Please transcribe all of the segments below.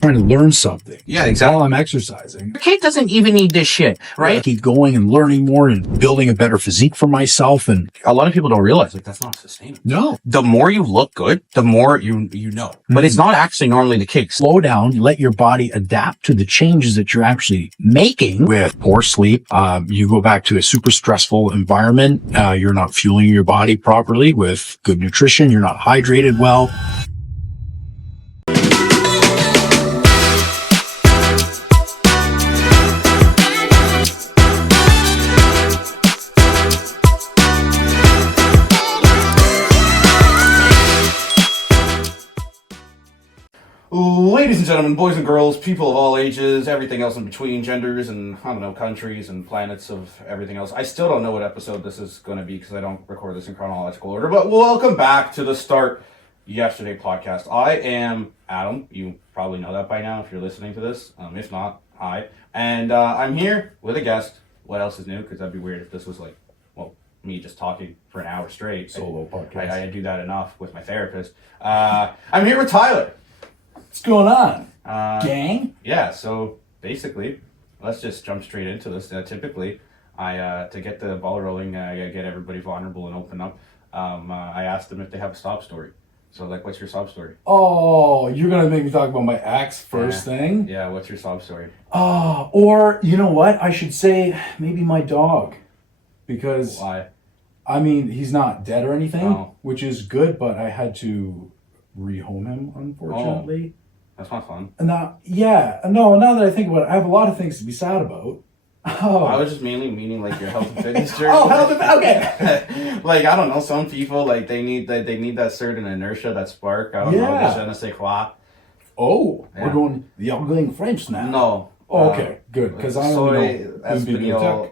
trying to learn something. Yeah, exactly. While I'm exercising. Your kid doesn't even need this shit, right? I keep going and learning more and building a better physique for myself. And a lot of people don't realize like that's not sustainable. No. The more you look good, the more you know. But it's not actually normally the case. Slow down, let your body adapt to the changes that you're actually making. With poor sleep, you go back to a super stressful environment. You're not fueling your body properly with good nutrition. You're not hydrated well. Ladies and gentlemen, boys and girls, people of all ages, everything else in between, genders and, I don't know, countries and planets of everything else. I still don't know what episode this is going to be because I don't record this in chronological order, but welcome back to the Start Yesterday podcast. I am Adam. You probably know that by now if you're listening to this. If not, hi. And I'm here with a guest. What else is new? Because that'd be weird if this was like, well, me just talking for an hour straight. Solo podcast. I do that enough with my therapist. I'm here with Tyler. What's going on, gang? Yeah, so basically, let's just jump straight into this. Typically, to get the ball rolling, get everybody vulnerable and open up, I asked them if they have a sob story. So, like, what's your sob story? Oh, you're going to make me talk about my ex first thing? Yeah, what's your sob story? Or, you know what? I should say maybe my dog. Because, why? I mean, he's not dead or anything, which is good, but I had to rehome him, unfortunately. That's not fun. Now that I think about it, I have a lot of things to be sad about. I was just mainly meaning like your health and fitness journey. Okay. Like, I don't know, some people like they need that certain inertia, that spark. I don't know, the je ne sais quoi. Oh, yeah. We're going the angling French now. No. Oh, okay, good. Because I only know español.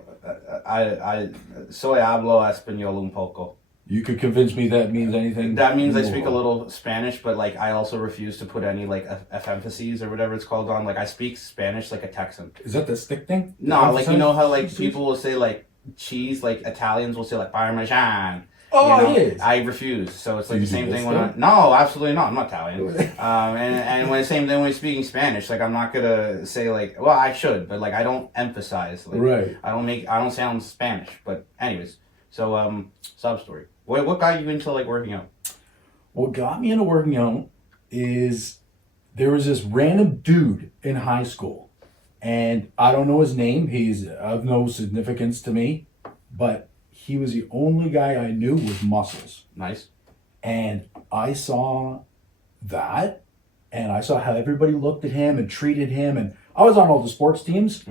Soy hablo español un poco. You could convince me that means anything. That means I speak a little Spanish, but like I also refuse to put any like emphases or whatever it's called on. Like I speak Spanish like a Texan. Is that the stick thing? No, like you know how like people will say like cheese, like Italians will say like Parmesan. Oh, you know? yes. I refuse. So it's like the same thing when no, absolutely not. I'm not Italian. And when the same thing when speaking Spanish, like I'm not gonna say like, well, I should, but like I don't emphasize. Like, right. I don't sound Spanish. But anyways, so sob story. What got you into like working out? What got me into working out is there was this random dude in high school, and I don't know his name. He's of no significance to me, but he was the only guy I knew with muscles. Nice. And I saw that, and I saw how everybody looked at him and treated him, and I was on all the sports teams,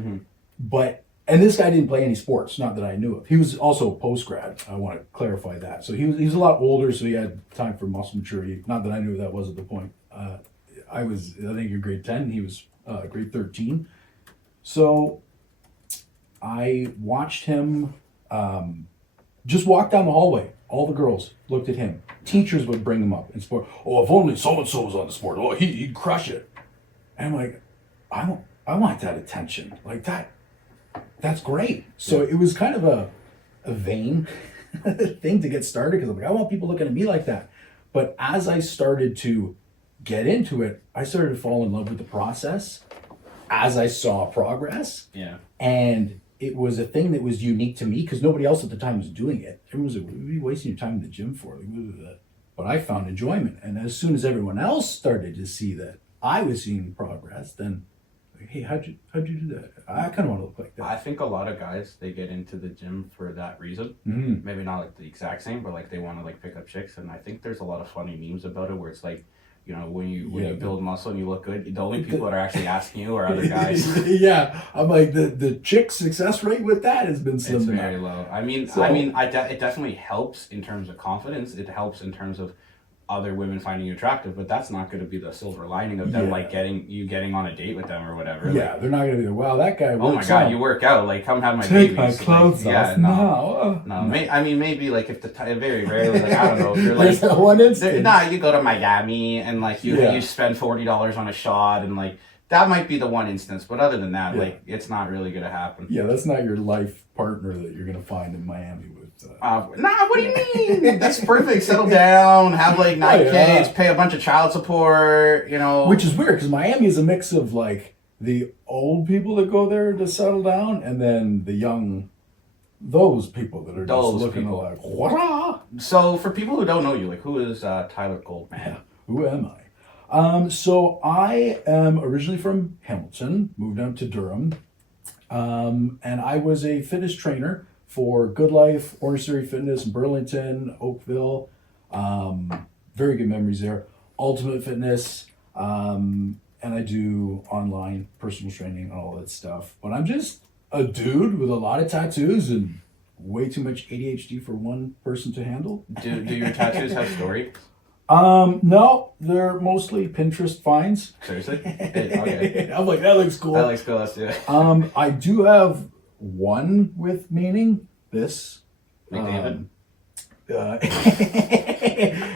and this guy didn't play any sports, not that I knew of. He was also post-grad. I want to clarify that. So he was a lot older, so he had time for muscle maturity. Not that I knew that wasn't the point. I think you're grade 10, he was grade 13. So I watched him just walk down the hallway. All the girls looked at him. Teachers would bring him up in sport. Oh, if only so-and-so was on the sport. Oh, he'd crush it. And I'm like, I want that attention. Like that. That's great. So it was kind of a vain thing to get started because I'm like, I want people looking at me like that. But as I started to get into it, I started to fall in love with the process as I saw progress. Yeah. And it was a thing that was unique to me because nobody else at the time was doing it. Everyone was like, what are you wasting your time in the gym for? Like, but I found enjoyment. And as soon as everyone else started to see that I was seeing progress, then hey, how'd you do that? I kind of want to look like that. I think a lot of guys, they get into the gym for that reason. Maybe not like the exact same, but like they want to like pick up chicks. And I think there's a lot of funny memes about it where it's like, you know, when you build muscle and you look good, the only people that are actually asking you are other guys. Yeah, I'm like the chick success rate with that has been slim. It's very low. It definitely helps in terms of confidence. It helps in terms of other women finding you attractive, but that's not going to be the silver lining of them like getting on a date with them or whatever. Yeah, like, they're not going to be like, wow, that guy works out. Oh my god, you work out, like come have my Take babies. my clothes like, off. No. I mean maybe like if very rarely, like I don't know, if you're like there's one instance. You go to Miami and like you spend $40 on a shot and like that might be the one instance, but other than that, like it's not really going to happen. Yeah, that's not your life partner that you're going to find in Miami with Nah, what do you mean? That's perfect. Settle down, have like 9 kids, pay a bunch of child support, you know. Which is weird because Miami is a mix of like the old people that go there to settle down and then the young, those people that are just looking like, what? So for people who don't know you, like who is Tyler Goldman? Yeah, who am I? So I am originally from Hamilton, moved down to Durham, and I was a fitness trainer for Good Life, Orange Theory Fitness, Burlington, Oakville. Very good memories there. Ultimate Fitness, and I do online personal training and all that stuff. But I'm just a dude with a lot of tattoos and way too much ADHD for one person to handle. Do your tattoos have story? No, they're mostly Pinterest finds. Seriously? Okay. I'm like, that looks cool. That looks cool. Let's do it. I do have one with meaning. This. McDavid?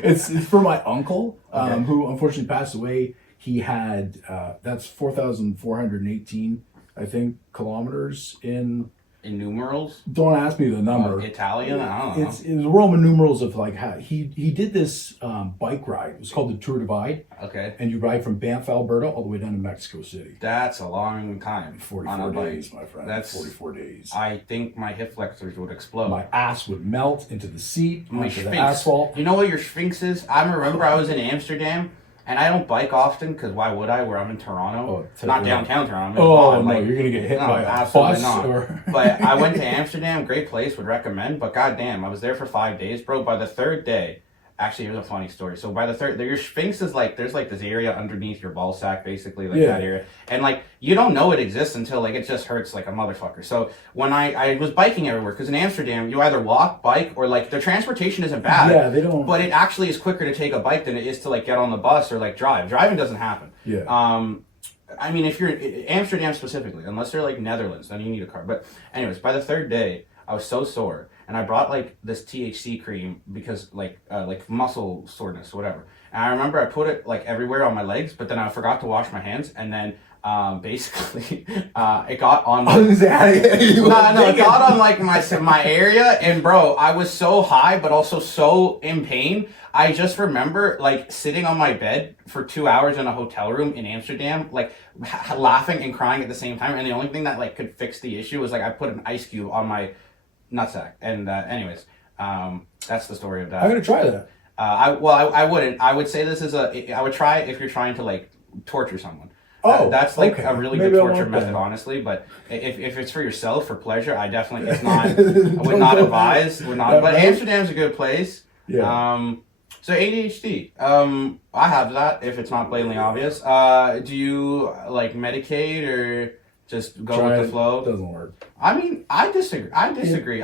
It's for my uncle, Okay. who unfortunately passed away. He had, that's 4,418, I think, kilometers in... In numerals? Don't ask me the number. Italian? I don't know. It's Roman numerals of like how he did this bike ride. It was called the Tour Divide. Okay. And you ride from Banff, Alberta, all the way down to Mexico City. That's a long time. 44 days, my friend. That's 44 days. I think my hip flexors would explode. My ass would melt into the seat, My onto the sphinx. asphalt. You know what your sphinx is? I remember I was in Amsterdam, and I don't bike often because why would I? Where I'm in Toronto, not downtown Toronto. Oh, no, you're gonna get hit by a absolutely bus. not. Or... But I went to Amsterdam, great place, would recommend. But goddamn, I was there for 5 days, bro. By the third day, actually, here's a funny story. So by the third, your sphinx is like there's like this area underneath your ball sack, basically like that area, and like you don't know it exists until like it just hurts like a motherfucker. So when I was biking everywhere, because in Amsterdam you either walk, bike, or like the transportation isn't bad. Yeah, they don't. But it actually is quicker to take a bike than it is to like get on the bus or like drive. Driving doesn't happen. Yeah. I mean, if you're Amsterdam specifically, unless they're like Netherlands, then you need a car. But anyways, by the third day, I was so sore, and I brought like this THC cream because like muscle soreness or whatever. And I remember I put it like everywhere on my legs, but then I forgot to wash my hands, and then basically it got on. It got on like my area, and bro, I was so high, but also so in pain. I just remember like sitting on my bed for 2 hours in a hotel room in Amsterdam, like laughing and crying at the same time. And the only thing that like could fix the issue was like I put an ice cube on my nutsack. And anyways, that's the story of that. I'm gonna try that. I wouldn't. I would say this is I would try it if you're trying to like torture someone. That's like a really good torture method, honestly. But if it's for yourself, for pleasure, I definitely, it's not, I would not advise. But Amsterdam's a good place. Yeah. So ADHD, I have that if it's not blatantly obvious. Do you like medicate or just go with the flow? It doesn't work. I mean, I disagree.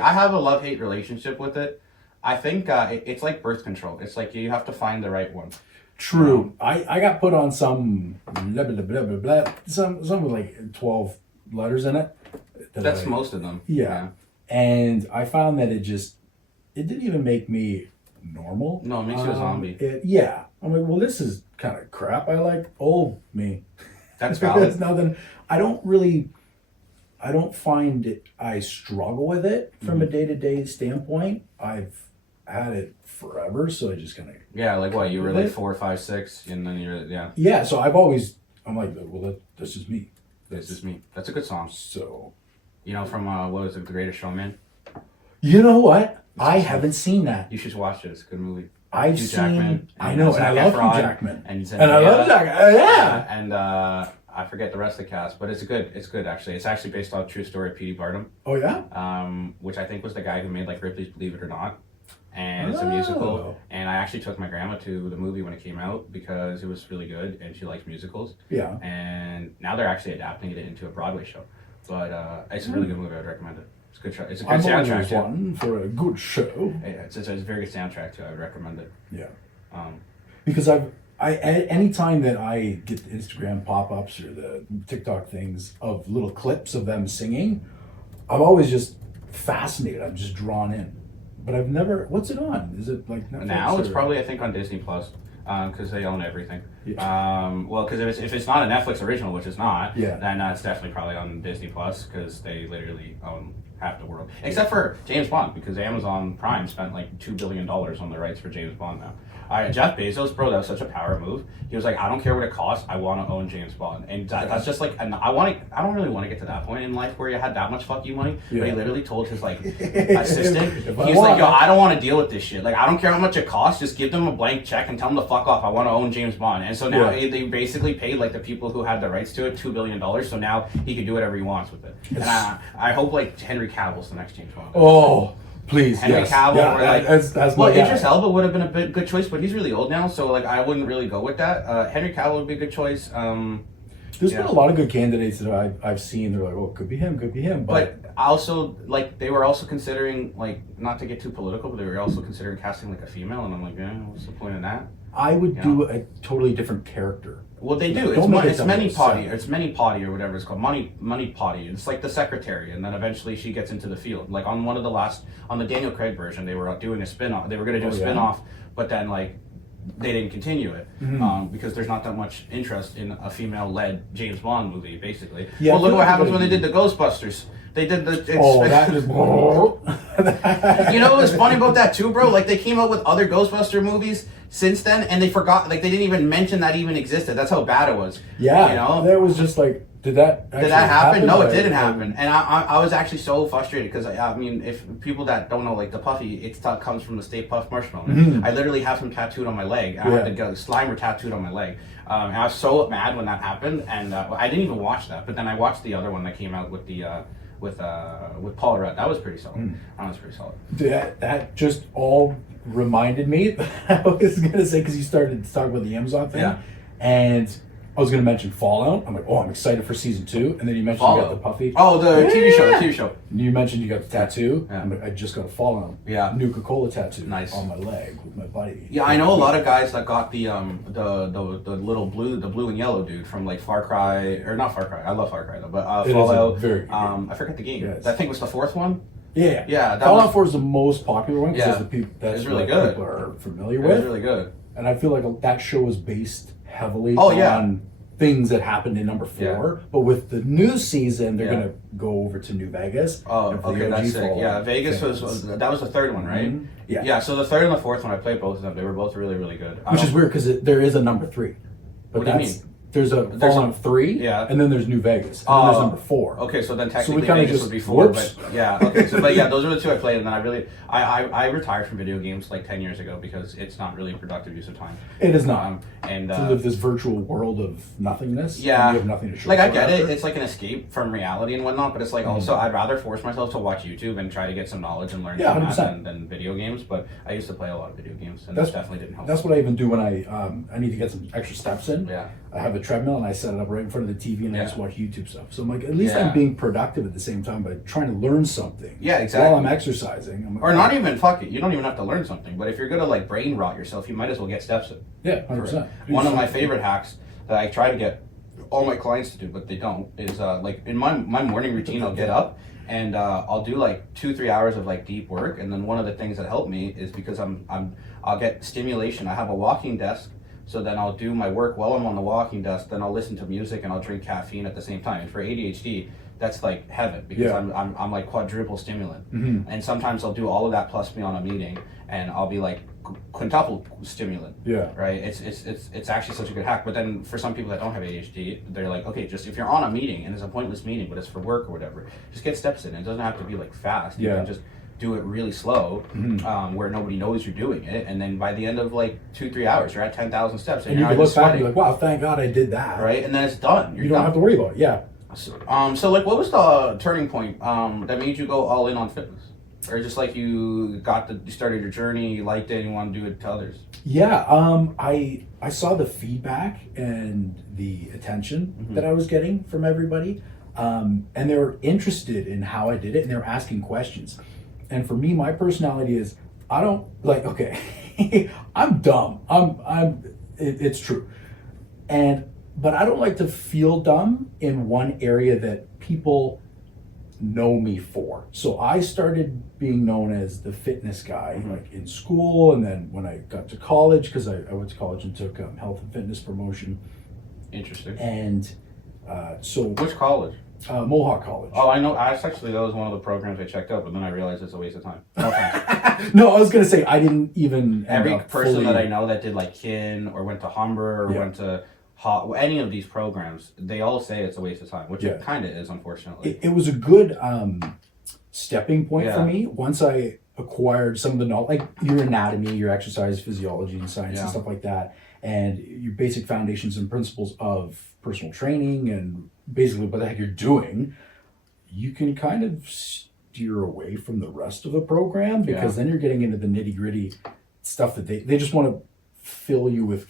I have a love-hate relationship with it. I think it's like birth control. It's like you have to find the right one. True. I got put on some blah, blah, blah, blah, blah, some with like 12 letters in it. That's most of them. Yeah. And I found that it didn't even make me normal. No, it makes you a zombie. I'm like, well, this is kind of crap. I like old me. That's valid. It's nothing. I don't find it, I struggle with it from a day-to-day standpoint. I've had it forever, so I just kind of... Yeah, like what, you were like 4, 5, 6, and then Yeah, so I'm like, well, this is me. This is me. That's a good song. So... You know, from, what was it, The Greatest Showman? You know what? I haven't seen that. You should watch it. It's a good movie. I've Hugh seen... Jackman, I know, and I love Efron, Hugh Jackman. And I love Jackman. Yeah! And I forget the rest of the cast, but it's good actually. It's actually based on a true story of P.D. Barnum. Oh, yeah? Which I think was the guy who made like Ripley's Believe It or Not. And it's a musical. And I actually took my grandma to the movie when it came out because it was really good and she likes musicals. Yeah. And now they're actually adapting it into a Broadway show. But it's a really good movie. I would recommend it. It's a good show. It's a good soundtrack too. One for a good show. Yeah, it's a very good soundtrack too. I would recommend it. Yeah. Because anytime that I get the Instagram pop-ups or the TikTok things of little clips of them singing, I'm always just fascinated. I'm just drawn in. But I've never... What's it on? Is it like Netflix? Now it's probably, I think, on Disney Plus because they own everything. Yeah. Well, because if it's not a Netflix original, which it's not, yeah, then it's definitely probably on Disney Plus because they literally own half the world, except for James Bond, because Amazon Prime spent like $2 billion on the rights for James Bond now. Jeff Bezos, bro, that was such a power move. He was like, I don't care what it costs, I want to own James Bond, and that's just like, and I don't really want to get to that point in life where you had that much fuck you money. But he literally told his like assistant, he's like, yo, I don't want to deal with this shit. Like, I don't care how much it costs, just give them a blank check and tell them to fuck off. I want to own James Bond. And so now they basically paid like the people who had the rights to it $2 billion. So now he can do whatever he wants with it. And I hope like Henry Cavill's the next James Bond. Oh. Please, Henry Cavill, that's well, Idris Elba would have been a good choice, but he's really old now, so like I wouldn't really go with that. Henry Cavill would be a good choice. There's been a lot of good candidates that I've seen. They're like, oh, could be him. But also, like, they were also considering, like, not to get too political, but they were also considering casting like a female, and I'm like, what's the point in that? I would do a totally different character. Well, they do. It's Many Potty or whatever it's called. Money Potty. It's like the secretary, and then eventually she gets into the field. Like on on the Daniel Craig version, they were doing a spin-off. They were going to do a spin-off, but then like they didn't continue it because there's not that much interest in a female-led James Bond movie, basically. Yeah, well, look what happens when they did the Ghostbusters. They did the... that just... You know what's funny about that too, bro? Like, they came out with other Ghostbuster movies since then, and they forgot, like, they didn't even mention that even existed. That's how bad it was. Yeah. You know? That was just like, did that happen? No, it didn't happen. And I was actually so frustrated because, I mean, if people that don't know, like, the Puffy, it comes from the Stay Puft Marshmallow. I literally have some tattooed on my leg. I had the Slimer tattooed on my leg. And I was so mad when that happened, and I didn't even watch that. But then I watched the other one that came out with the... with Paul Rudd. That was pretty solid. That was pretty solid. That just all reminded me. I was gonna say, because you started to talk about the Amazon thing, and I was gonna mention Fallout. I'm like, oh, I'm excited for season 2, and then you mentioned you got the Puffy. Oh, the TV show. And you mentioned you got the tattoo. I'm like, I just got a Fallout. Nuka-Cola tattoo. Nice. On my leg with my buddy. Yeah, I know a lot of guys that got the little blue and yellow dude from like Far Cry, or not Far Cry. I love Far Cry though, but Fallout. I forget the game. Yes. I think it was the 4th one. Yeah. Fallout 4 is the most popular one because that's really good. People are familiar with. It was really good. And I feel like that show was based heavily on things that happened in number 4. But with the new season, they're gonna go over to New Vegas. Oh, okay, that's sick. Yeah, Vegas was that was the 3rd one, right? Yeah. So the 3rd and the 4th one, I played both of them. They were both really, really good. Which is weird because there is a number 3. But what do you mean? There's Fallout 3, and then there's New Vegas, and then there's number 4. Okay, so then technically Vegas would be 4, but those are the 2 I played, and then I retired from video games like 10 years ago because it's not really a productive use of time. It is not. And to live this virtual world of nothingness, yeah, and you have nothing to show. Like I get it, it's like an escape from reality and whatnot, but it's like also I'd rather force myself to watch YouTube and try to get some knowledge and learn from that than video games. But I used to play a lot of video games, and that definitely didn't help. That's what I even do when I need to get some extra steps in. Yeah. I have a treadmill and I set it up right in front of the TV and I just watch YouTube stuff. So I'm like, at least I'm being productive at the same time by trying to learn something. Yeah, exactly. While I'm exercising. I'm like, or not even, fuck it. You don't even have to learn something. But if you're going to like brain rot yourself, you might as well get steps in. Yeah, 100%. One of my favorite hacks that I try to get all my clients to do, but they don't, is like in my morning routine, I'll get up and I'll do like 2-3 hours of like deep work. And then one of the things that help me is because I'll get stimulation. I have a walking desk. So then I'll do my work while I'm on the walking desk, then I'll listen to music and I'll drink caffeine at the same time. And for ADHD, that's like heaven because I'm like quadruple stimulant. And sometimes I'll do all of that plus be on a meeting and I'll be like quintuple stimulant. Yeah. Right? It's actually such a good hack. But then for some people that don't have ADHD, they're like, okay, just if you're on a meeting and it's a pointless meeting, but it's for work or whatever, just get steps in. It doesn't have to be like fast. You can just do it really slow, where nobody knows you're doing it, and then by the end of like 2-3 hours, you're at 10,000 steps, and you can look back and be like, "Wow, thank God I did that!" Right, and then it's done. You don't have to worry about it. Yeah. So like, what was the turning point that made you go all in on fitness, or just like you started your journey, you liked it, and you want to do it to others? Yeah. I saw the feedback and the attention that I was getting from everybody, and they were interested in how I did it, and they were asking questions. And for me, my personality is, I don't like, okay, I'm dumb. It's true. But I don't like to feel dumb in one area that people know me for. So I started being known as the fitness guy, like in school. And then when I got to college, because I went to college and took health and fitness promotion. Interesting. And so. Which college? Mohawk College. Oh, I know. Actually, that was one of the programs I checked out, but then I realized it's a waste of time. No thanks. No, I was gonna say I didn't even. Every person that I know that did like kin or went to Humber or went to any of these programs, they all say it's a waste of time, which it kind of is, unfortunately. It was a good stepping point for me once I acquired some of the knowledge, like your anatomy, your exercise physiology and science and stuff like that, and your basic foundations and principles of personal training and basically what the heck you're doing. You can kind of steer away from the rest of the program because then you're getting into the nitty gritty stuff that they just want to fill you with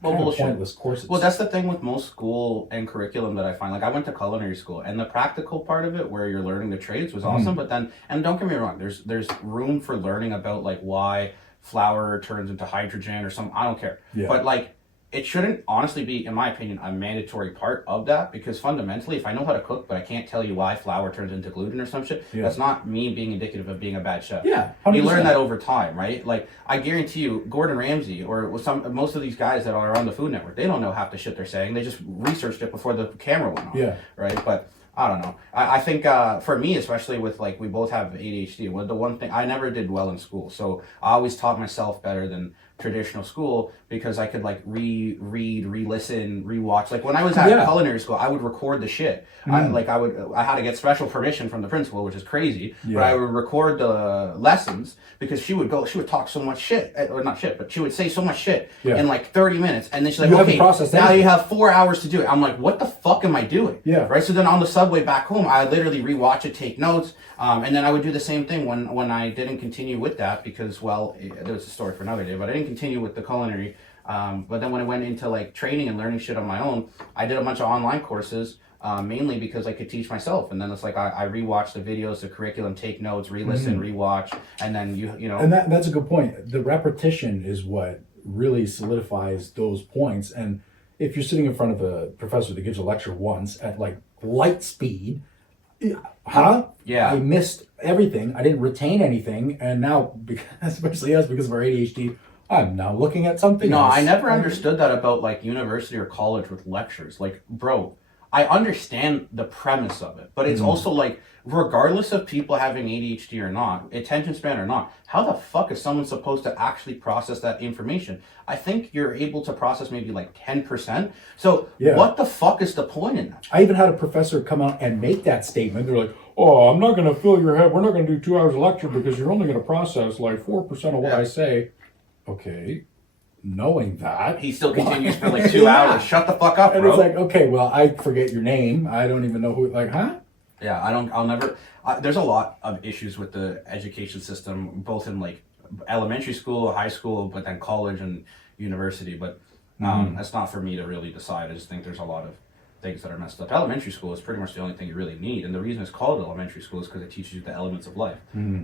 pointless courses. Well, that's the thing with most school and curriculum that I find. Like I went to culinary school, and the practical part of it, where you're learning the trades, was awesome. But then, and don't get me wrong, there's room for learning about like why flour turns into hydrogen or something. I don't care. But like, it shouldn't honestly be, in my opinion, a mandatory part of that, because fundamentally, if I know how to cook, but I can't tell you why flour turns into gluten or some shit, that's not me being indicative of being a bad chef. Yeah, 100%. You learn that over time, right? Like, I guarantee you, Gordon Ramsay or most of these guys that are on the Food Network, they don't know half the shit they're saying. They just researched it before the camera went on. Right? But I don't know. I think for me, especially with like, we both have ADHD. Well, the one thing, I never did well in school, so I always taught myself better than traditional school because I could like read, re-listen, re-watch. Like when I was at culinary school, I would record the shit. I had to get special permission from the principal, which is crazy. But I would record the lessons because she would talk so much shit, or not shit, but she would say so much shit in like 30 minutes, and then she's like, okay, now you have 4 hours to do it. I'm like, what the fuck am I doing? Right. So then on the subway back home, I literally rewatch it, take notes, and then I would do the same thing when I didn't continue with that because, well, there was a story for another day, but I didn't continue with the culinary. But then when I went into like training and learning shit on my own, I did a bunch of online courses, mainly because I could teach myself. And then it's like I rewatch the videos, the curriculum, take notes, re-listen, rewatch, and then you know. And that's a good point. The repetition is what really solidifies those points. And if you're sitting in front of a professor that gives a lecture once at like light speed, I missed everything. I didn't retain anything, and now, especially us, because of our ADHD, I'm now looking at something else. I never understood that about like university or college with lectures. Like, bro, I understand the premise of it, but it's also like, regardless of people having ADHD or not, attention span or not, how the fuck is someone supposed to actually process that information? I think you're able to process maybe like 10%. So what the fuck is the point in that? I even had a professor come out and make that statement. They're like, oh, I'm not going to fill your head. We're not going to do 2 hours of lecture because you're only going to process like 4% of what I say. Okay. Knowing that, he still continues for like 2 hours. Shut the fuck up, bro. And it's like, okay, well, I forget your name. I don't even know who. Like, huh? Yeah, I'll never. There's a lot of issues with the education system, both in like elementary school, high school, but then college and university. But that's not for me to really decide. I just think there's a lot of things that are messed up. Elementary school is pretty much the only thing you really need, and the reason it's called elementary school is because it teaches you the elements of life.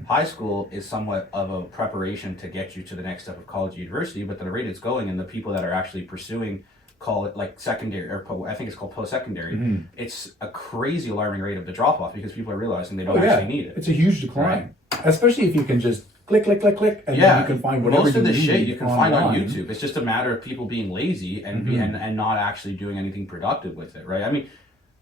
High school is somewhat of a preparation to get you to the next step of college or university, but the rate it's going and the people that are actually pursuing, call it like secondary, or I think it's called post-secondary, it's a crazy alarming rate of the drop-off because people are realizing they don't actually need it. It's a huge decline, especially if you can just click, and then you can find whatever most of the you shit need you can find on YouTube. It's just a matter of people being lazy and and not actually doing anything productive with it, right? I mean,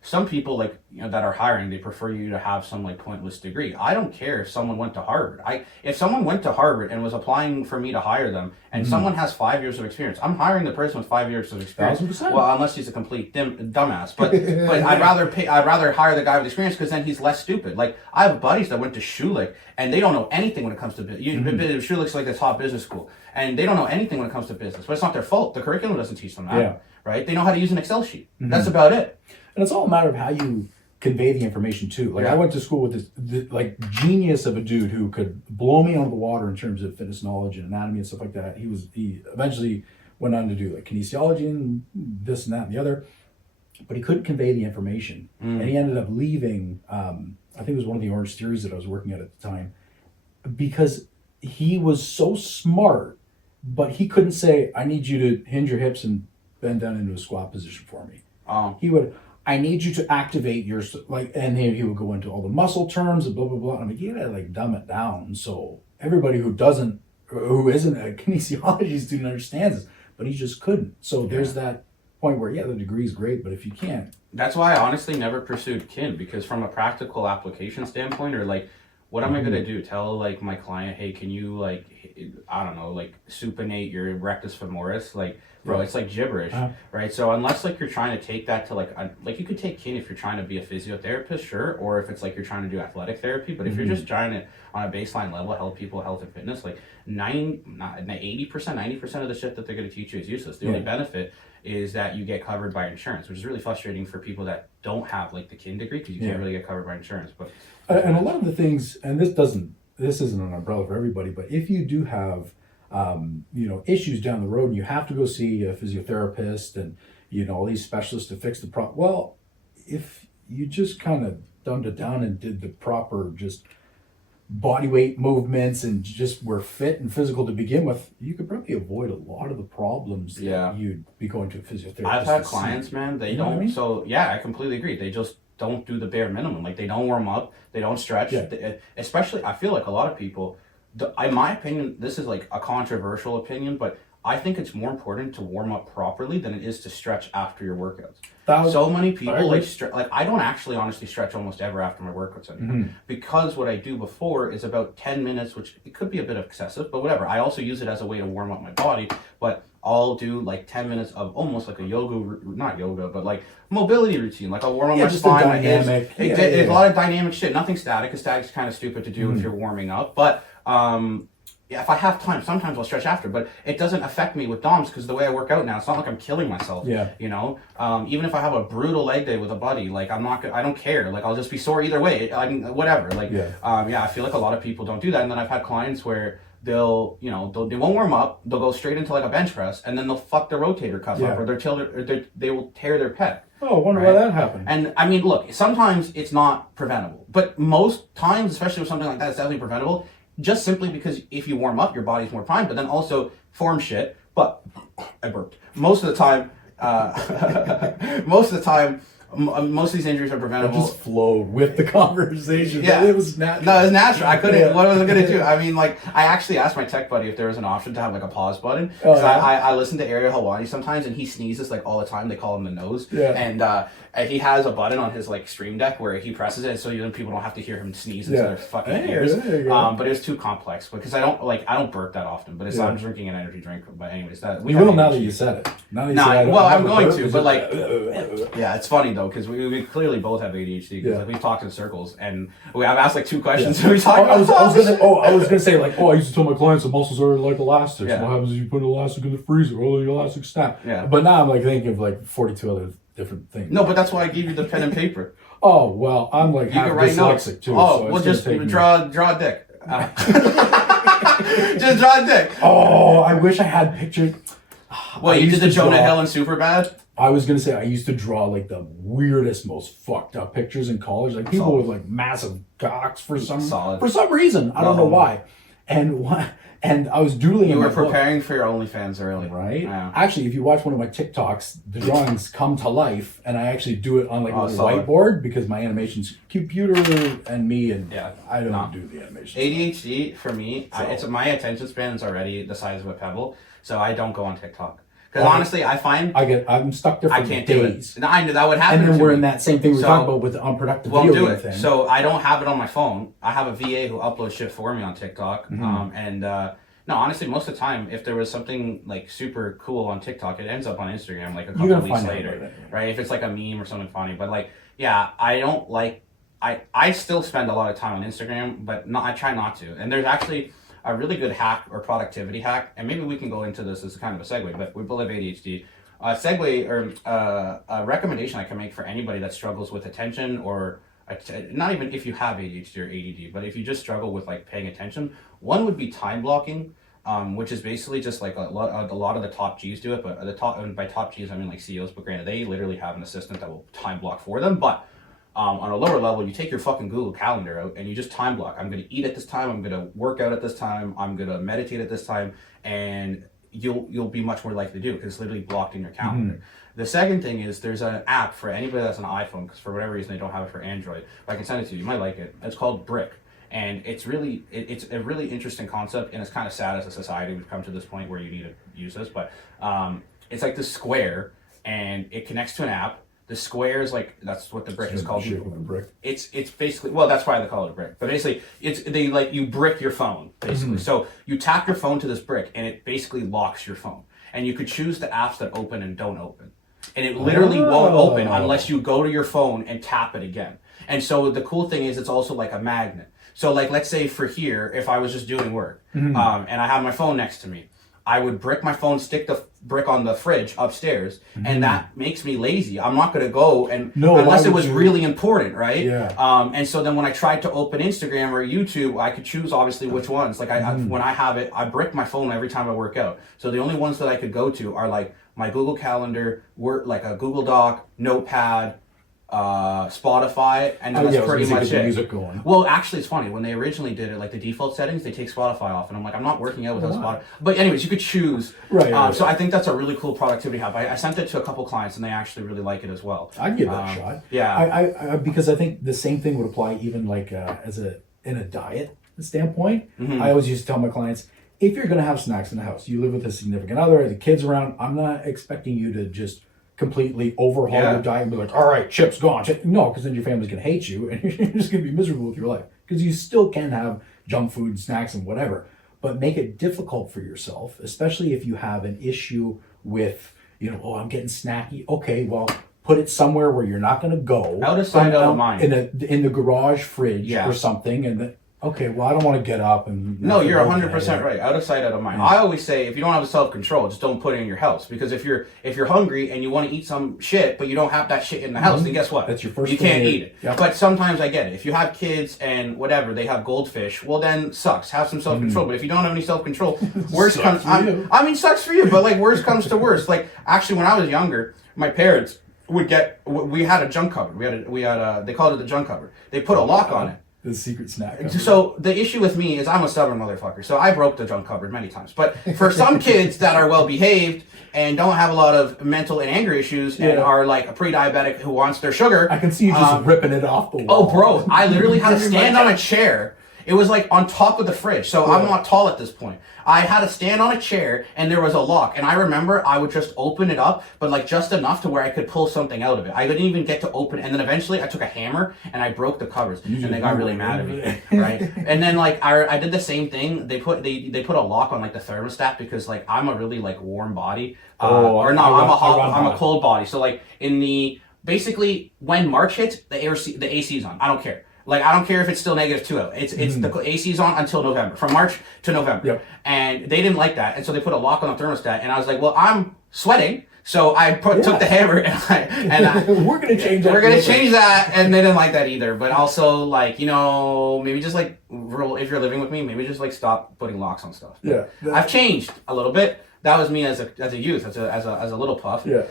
some people like that are hiring, they prefer you to have some like pointless degree. I don't care if someone went to Harvard. If someone went to Harvard and was applying for me to hire them, and someone has 5 years of experience, I'm hiring the person with 5 years of experience. 1,000%. Well, unless he's a complete dumbass, but I'd rather hire the guy with experience because then he's less stupid. Like I have buddies that went to Schulich and they don't know anything when it comes to business. Schulich's like the top business school, and they don't know anything when it comes to business. But it's not their fault. The curriculum doesn't teach them that. Right? They know how to use an Excel sheet. That's about it. And it's all a matter of how you convey the information too. Like I went to school with this like genius of a dude who could blow me out of the water in terms of fitness knowledge and anatomy and stuff like that. He eventually went on to do like kinesiology and this and that and the other, but he couldn't convey the information. And he ended up leaving, I think it was one of the Orange Theories that I was working at the time, because he was so smart, but he couldn't say, I need you to hinge your hips and bend down into a squat position for me. He would, I need you to activate your, like, and he would go into all the muscle terms and blah, blah, blah. I mean, you gotta like dumb it down so everybody who isn't a kinesiology student understands this, but he just couldn't. So there's that point where, yeah, the degree is great, but if you can't. That's why I honestly never pursued kin, because from a practical application standpoint, or like, what am I gonna do? Tell like my client, hey, can you like, I don't know, like supinate your rectus femoris? Like, bro, it's like gibberish, right? So unless like you're trying to take that to like you could take kin if you're trying to be a physiotherapist, sure, or if it's like you're trying to do athletic therapy. But if you're just trying to on a baseline level help people health and fitness, like 80%, 90% of the shit that they're gonna teach you is useless. The only benefit is that you get covered by insurance, which is really frustrating for people that don't have like the kin degree, because you can't really get covered by insurance. But and a lot of the things, and this isn't an umbrella for everybody, but if you do have issues down the road and you have to go see a physiotherapist and all these specialists to fix the problem, well, if you just kind of dumbed it down and did the proper just body weight movements and just were fit and physical to begin with, you could probably avoid a lot of the problems that you'd be going to a physiotherapist. I've had clients, man, they don't. I mean? So yeah, I completely agree. They just don't do the bare minimum. Like, they don't warm up, they don't stretch. Especially, I feel like a lot of people, in my opinion, this is like a controversial opinion, but I think it's more important to warm up properly than it is to stretch after your workouts. So many people like I don't actually honestly stretch almost ever after my workouts anymore, because what I do before is about 10 minutes, which it could be a bit excessive, but whatever. I also use it as a way to warm up my body, but I'll do like 10 minutes of almost like a not yoga, but like mobility routine. Like, I'll warm up my spine, my hips. It's a lot of dynamic shit, nothing static, because static's kind of stupid to do if you're warming up. But if I have time, sometimes I'll stretch after, but it doesn't affect me with DOMs, because the way I work out now, it's not like I'm killing myself. Even if I have a brutal leg day with a buddy, like I don't care. Like, I'll just be sore either way. Whatever. Like, I feel like a lot of people don't do that. And then I've had clients where they won't warm up. They'll go straight into like a bench press, and then they'll fuck their rotator cuff up, or they will tear their pec. Oh, I wonder why that happened. And I mean, look, sometimes it's not preventable, but most times, especially with something like that, it's definitely preventable. Just simply because if you warm up, your body's more primed, but then also form shit. But I burped. Most of the time, most of these injuries are preventable. I just flowed with the conversation. Yeah, it was natural. No, it was natural. I couldn't. What was I gonna do? I mean, like, I actually asked my tech buddy if there was an option to have like a pause button. Because I listen to Ariel Helwani sometimes, and he sneezes like all the time. They call him the nose. And he has a button on his like stream deck where he presses it, so people don't have to hear him sneeze into their fucking ears. But it's too complex, because I don't burp that often. But I'm drinking an energy drink. But anyways, you will now that you said it. I'm going to. But like, yeah, it's funny though, because we clearly both have ADHD, because like, we've talked in circles, and I've asked like 2 questions. We talked about I was gonna say, like, I used to tell my clients the muscles are like elastics. What happens is you put an elastic in the freezer, the elastic snap. But now I'm like thinking of like 42 other different things. No, but that's why I gave you the pen and paper. Oh, well, I'm like half dyslexic too. Oh, so well, just draw a dick. Just draw a dick. Oh, I wish I had pictures. Well, you did the Jonah Hill and Superbad? I was gonna say, I used to draw like the weirdest, most fucked up pictures in college, like people with like massive cocks for some reason. I don't know why. And I was doodling. You were preparing for your OnlyFans early, right? Yeah. Actually, if you watch one of my TikToks, the drawings come to life, and I actually do it on like a whiteboard, because my animation's computer and me, and I don't do the animation. ADHD for me, it's my attention span is already the size of a pebble, so I don't go on TikTok. Because honestly, I find I'm stuck there for days. Do it. No, I knew that would happen. And then we're in that same thing we talked about with the unproductive video game thing. So I don't have it on my phone. I have a VA who uploads shit for me on TikTok. No, honestly, most of the time, if there was something like super cool on TikTok, it ends up on Instagram like a couple of weeks later, right? If it's like a meme or something funny. But like, I don't like. I still spend a lot of time on Instagram, but I try not to. And there's actually a really good hack or productivity hack, and maybe we can go into this as kind of a segue, but we both have ADHD. A segue or a recommendation I can make for anybody that struggles with attention, or not even if you have ADHD or ADD, but if you just struggle with like paying attention, one would be time blocking, which is basically just like a lot of the top Gs do it, but and by top Gs I mean like CEOs, but granted they literally have an assistant that will time block for them, but on a lower level, you take your fucking Google Calendar out and you just time block. I'm going to eat at this time. I'm going to work out at this time. I'm going to meditate at this time, and you'll be much more likely to do it because it's literally blocked in your calendar. The second thing is there's an app for anybody that's an iPhone, because for whatever reason they don't have it for Android. But I can send it to you. You might like it. It's called Brick, and it's a really interesting concept, and it's kind of sad as a society we've come to this point where you need to use this. But it's like this square. and it connects to an app. The square is like, that's what the brick is called. Shape of a brick. It's basically, well, that's why they call it a brick. But basically, they like, you brick your phone basically. So you tap your phone to this brick, and it basically locks your phone. And you could choose the apps that open and don't open. And it literally won't open unless you go to your phone and tap it again. And so the cool thing is, it's also like a magnet. So like, let's say for here, if I was just doing work, and I have my phone next to me, I would brick my phone, stick the brick on the fridge upstairs, and that makes me lazy. I'm not going to go unless it was really important, right? Yeah. And so then when I tried to open Instagram or YouTube, I could choose obviously which ones. Like when I have it, I brick my phone every time I work out. So the only ones that I could go to are like my Google Calendar, Word, like a Google Doc, Notepad, Spotify, and then that's pretty much it. Music going. Well, actually, it's funny. When they originally did it, like the default settings, they take Spotify off, and I'm like, I'm not working out without Spotify. But anyways, you could choose. Right. So I think that's a really cool productivity hub. I sent it to a couple clients, and they actually really like it as well. I'd give that a shot. Yeah. I because I think the same thing would apply even like in a diet standpoint. I always used to tell my clients, if you're going to have snacks in the house, you live with a significant other, the kids around, I'm not expecting you to just completely overhaul your diet and be like, all right, chips gone. No, because then your family's going to hate you and you're just going to be miserable with your life. Because you still can have junk food, snacks, and whatever. But make it difficult for yourself, especially if you have an issue with, I'm getting snacky. Okay, well, put it somewhere where you're not going to go. Out of sight, out of mind. In the garage fridge or something. And okay, well, I don't want to get up and... No, you're 100% right. Out of sight, out of mind. I always say, if you don't have self-control, just don't put it in your house. Because if you're hungry and you want to eat some shit, but you don't have that shit in the house, then guess what? That's your first You thing can't eat it. Yep. But sometimes I get it. If you have kids and whatever, they have goldfish, well then, sucks. Have some self-control. But if you don't have any self-control, worst comes... sucks for you, but like, worst comes to worst. Like, actually, when I was younger, my parents we had a junk cupboard. They called it the junk cupboard. They put a lock on it. The secret snack cupboard. So the issue with me is I'm a stubborn motherfucker. So I broke the junk cupboard many times. But for some kids that are well behaved and don't have a lot of mental and anger issues and are like a pre-diabetic who wants their sugar, I can see you just ripping it off the wall. Oh, bro! I literally had to stand on a chair. It was like on top of the fridge. So I'm not tall at this point. I had to stand on a chair and there was a lock. And I remember I would just open it up, but like just enough to where I could pull something out of it. I didn't even get to open it. And then eventually I took a hammer and I broke the covers. And they got really mad at me. Right? And then like I did the same thing. They put a lock on like the thermostat because like I'm a really like warm body. I'm a cold body. So like basically when March hits, the AC's on. I don't care. Like, I don't care if it's still -2 out. It's the AC's on until November, from March to November. Yep. And they didn't like that. And so they put a lock on the thermostat. And I was like, well, I'm sweating. So I took the hammer and we're going to change that. We're going to change that. And they didn't like that either. But also, like, maybe just like, if you're living with me, maybe just like stop putting locks on stuff. Yeah. I've changed a little bit. That was me as a youth, as a little puff. Yeah.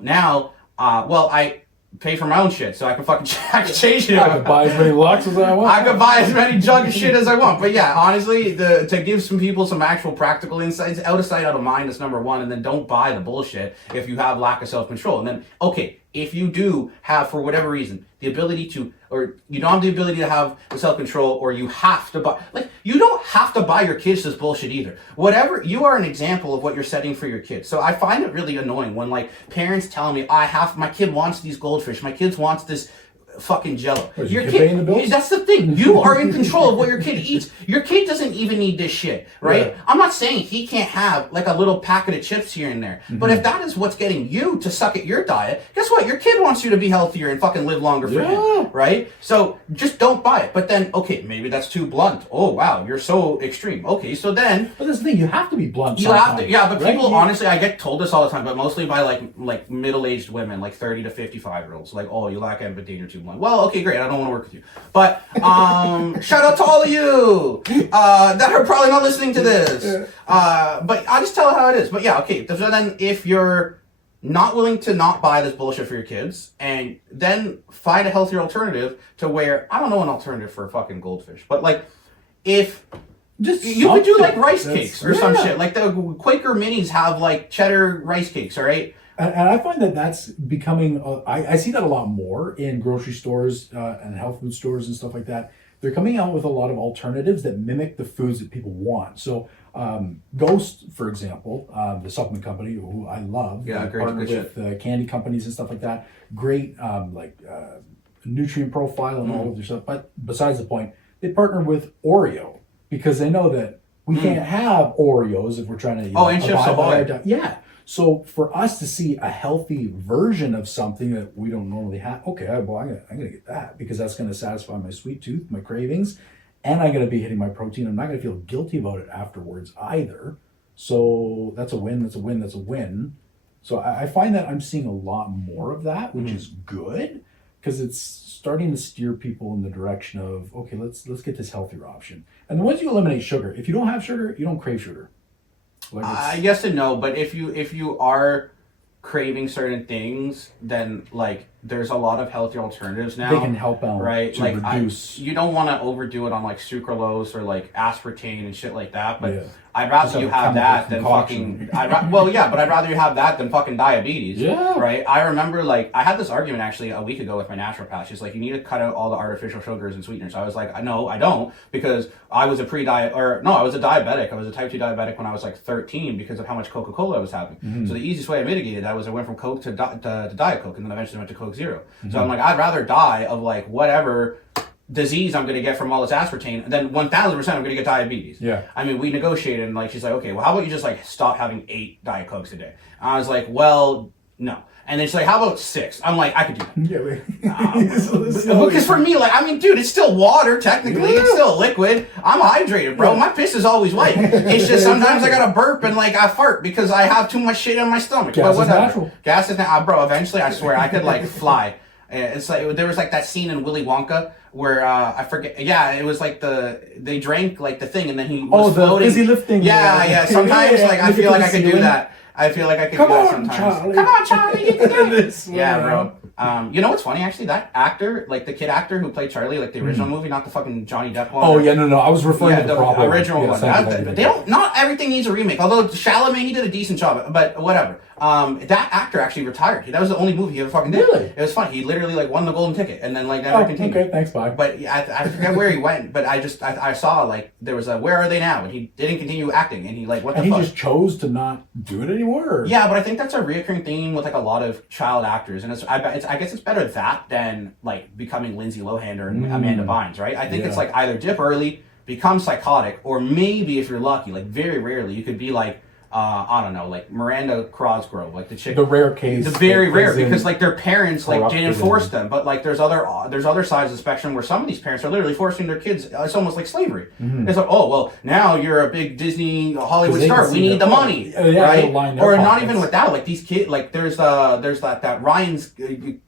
Now, I pay for my own shit, so I can change it. I can buy as many locks as I want. I can buy as many junk shit as I want. But yeah, honestly, to give some people some actual practical insights, out of sight, out of mind is number one, and then don't buy the bullshit if you have lack of self-control. And then, okay, if you do have, for whatever reason, the ability to, or you don't have the ability to have the self-control, or you have to buy, like, you don't have to buy your kids this bullshit either. Whatever, you are an example of what you're setting for your kids. So I find it really annoying when, like, parents tell me, my kid wants these goldfish, my kid wants this fucking Jello. Your kid paying the bills? That's the thing. You are in control of what your kid eats. Your kid doesn't even need this shit, right? Yeah. I'm not saying he can't have like a little packet of chips here and there. But if that is what's getting you to suck at your diet, guess what? Your kid wants you to be healthier and fucking live longer for him, right? So just don't buy it. But then, okay, maybe that's too blunt. Oh, wow, you're so extreme. Okay, so then... But that's the thing, you have to be blunt sometimes. You have to, yeah, but right? People, honestly, I get told this all the time, but mostly by like middle-aged women, like 30 to 55-year-olds. Like, oh, you lack empathy and you're too blunt. Well, okay, great. I don't want to work with you. But shout out to all of you that are probably not listening to this. But I'll just tell how it is. But yeah, okay. So then if you're not willing to not buy this bullshit for your kids, and then find a healthier alternative to where, I don't know an alternative for a fucking goldfish, but like if... Just you could do like rice cakes or some shit. Like the Quaker Minis have like cheddar rice cakes, all right? And I find that that's becoming, I see that a lot more in grocery stores and health food stores and stuff like that. They're coming out with a lot of alternatives that mimic the foods that people want. So Ghost, for example, the supplement company, who I love, Yeah, they great, partner good with candy companies and stuff like that. Great, nutrient profile and all of their stuff. But besides the point, they partner with Oreo because they know that we can't have Oreos if we're trying to. And Chips abide by Ahoy. our diet. Yeah. So for us to see a healthy version of something that we don't normally have, okay, well, I'm gonna get that because that's gonna satisfy my sweet tooth, my cravings, and I'm gonna be hitting my protein. I'm not gonna feel guilty about it afterwards either. So that's a win. That's a win. That's a win. So I find that I'm seeing a lot more of that, which is good because it's starting to steer people in the direction of, okay, let's get this healthier option. And once you eliminate sugar, if you don't have sugar, you don't crave sugar. Like Yes and no, but if you are craving certain things, then like there's a lot of healthy alternatives now. they can help out, right? to Like reduce. you don't want to overdo it on like sucralose or like aspartame and shit like that. But Yeah. I'd Just rather you a have chemical that than concoction. fucking. But I'd rather you have that than fucking diabetes. Yeah. Right. I remember like I had this argument actually a week ago with my naturopath. She's like, you need to cut out all the artificial sugars and sweeteners. I was like, no, I don't, because I was a I was a diabetic. I was a type 2 diabetic when I was like 13 because of how much Coca-Cola I was having. So the easiest way I mitigated that was I went from Coke to Diet Coke, and then eventually went to Coke Zero. So I'm like, I'd rather die of like whatever disease I'm going to get from all this aspartame than 1000% I'm going to get diabetes. Yeah. I mean, we negotiated, and like she's like, okay, well, how about you just like stop having 8 Diet Cokes a day? I was like, well, no. And then she's like, how about 6? I'm like, I could do that. Yeah, Because for me, like, I mean, dude, it's still water, technically. Yeah. It's still a liquid. I'm hydrated, bro. My piss is always white. It's just sometimes I gotta burp and, like, I fart because I have too much shit in my stomach. Gas But is whatever. natural. Gas is natural. Bro, eventually, I swear, I could, like, fly. It's like, there was, like, that scene in Willy Wonka where, I forget, yeah, it was, like, they drank, like, the thing, and then he was floating. The fizzy lifting. Yeah. Sometimes, like, I feel like I could do that. I feel like I could do that sometimes. Charlie. Come on, Charlie, you can do it. Yeah, bro. You know what's funny, actually? That actor, like the kid actor who played Charlie, like the original movie, not the fucking Johnny Depp one. Oh, yeah, no. I was referring to the proper original one. one. Yeah, They don't. Not everything needs a remake. Although Chalamet, he did a decent job, but whatever. That actor actually retired. That was the only movie he ever fucking did. Really? It was fun. He literally like won the golden ticket and then like never continued. Okay, thanks, bye. But I forget where he went. But I saw like there was a Where Are They Now, and he didn't continue acting, and he like what the And fuck. he just chose to not do it anymore? Or? Yeah, but I think that's a reoccurring theme with like a lot of child actors, and I guess it's better that than like becoming Lindsay Lohan or Amanda Bynes, right? I think it's like either dip early, become psychotic, or maybe if you're lucky, like very rarely, you could be like I don't know, like Miranda Cosgrove, like the chick. The rare case. The very rare, because like their parents like corrupted didn't force them, but like there's other sides of the spectrum where some of these parents are literally forcing their kids. It's almost like slavery. It's like, oh well, now you're a big Disney Hollywood star. We need the money, right? Or not even with that. Like these kids, like there's that Ryan's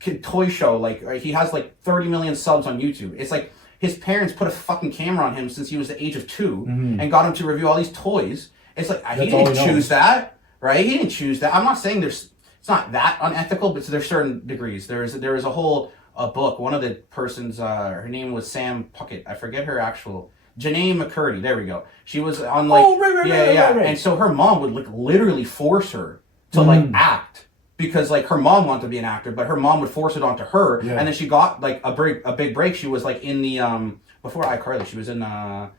kid toy show. Like he has like 30 million subs on YouTube. It's like his parents put a fucking camera on him since he was the age of 2 and got him to review all these toys. It's like he didn't choose that, right? He didn't choose that. I'm not saying it's not that unethical, but there's certain degrees. There is a whole book. One of the persons, her name was Sam Puckett. I forget her actual. Janae McCurdy. There we go. She was on like right. And so her mom would like literally force her to like act because like her mom wanted to be an actor, but her mom would force it onto her. Yeah. And then she got like a big break. She was like in the before iCarly. She was on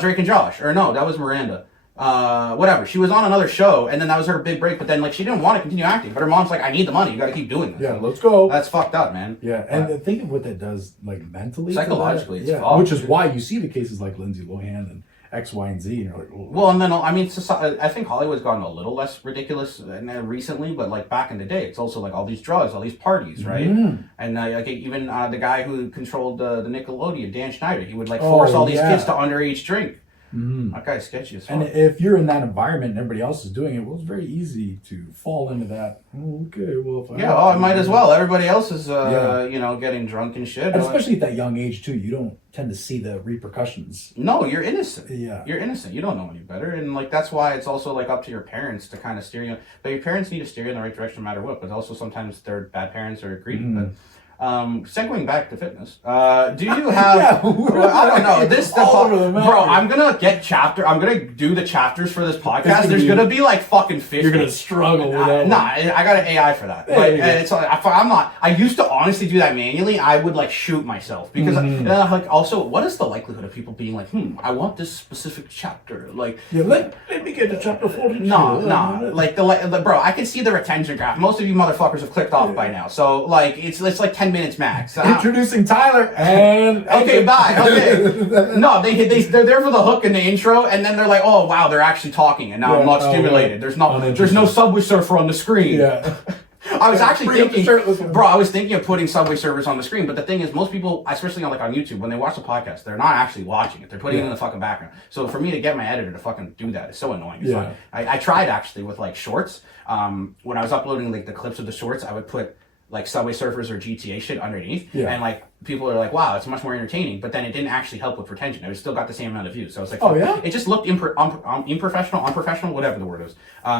Drake and Josh. Or no, that was Miranda. Whatever. She was on another show, and then that was her big break. But then, like, she didn't want to continue acting. But her mom's like, "I need the money. You got to keep doing this." Yeah, let's go. That's fucked up, man. Yeah, and think of what that does, like mentally, psychologically. It's fucked. Which is why you see the cases like Lindsay Lohan and X, Y, and Z. And you're like, oh. Well, and then I mean, I think Hollywood's gotten a little less ridiculous recently, but like back in the day, it's also like all these drugs, all these parties, right? And like even the guy who controlled the Nickelodeon, Dan Schneider, he would like force all these kids to underage drink. That guy's sketchy as fuck. And if you're in that environment and everybody else is doing it, well, it's very easy to fall into that. Okay, well, if I might as well. Everybody else is, getting drunk and shit. And especially at that young age too, you don't tend to see the repercussions. No, you're innocent. Yeah, you're innocent. You don't know any better, and like that's why it's also like up to your parents to kind of steer you. But your parents need to steer you in the right direction no matter what. But also sometimes they're bad parents or greedy. But Segueing back to fitness, do you have? Yeah, I don't know. all over the map bro. here. I'm gonna do the chapters for this podcast. There's gonna be like fucking 50. You're gonna struggle with that. Nah, I got an AI for that. Like, and it's like I'm not. I used to honestly do that manually. I would like shoot myself because like also, what is the likelihood of people being like, I want this specific chapter, like. Yeah, let me get to chapter 42. No, like the bro, I can see the retention graph. Most of you motherfuckers have clicked off by now, so like it's like 10 minutes max. Introducing Tyler and okay, bye. Okay, no, they're there for the hook in the intro, and then they're like, oh wow, they're actually talking, and now I'm not stimulated. There's no Subway Surfer on the screen. Yeah. I was actually thinking, bro. I was thinking of putting Subway Surfers on the screen, but the thing is, most people, especially on YouTube, when they watch the podcast, they're not actually watching it. They're putting it in the fucking background. So for me to get my editor to fucking do that is so annoying. It's like, I tried actually with like shorts. When I was uploading like the clips of the shorts, I would put like Subway Surfers or GTA shit underneath, and like people are like, "Wow, it's much more entertaining." But then it didn't actually help with retention. It still got the same amount of views. So I was like, "Oh yeah." It just looked unprofessional, whatever the word is.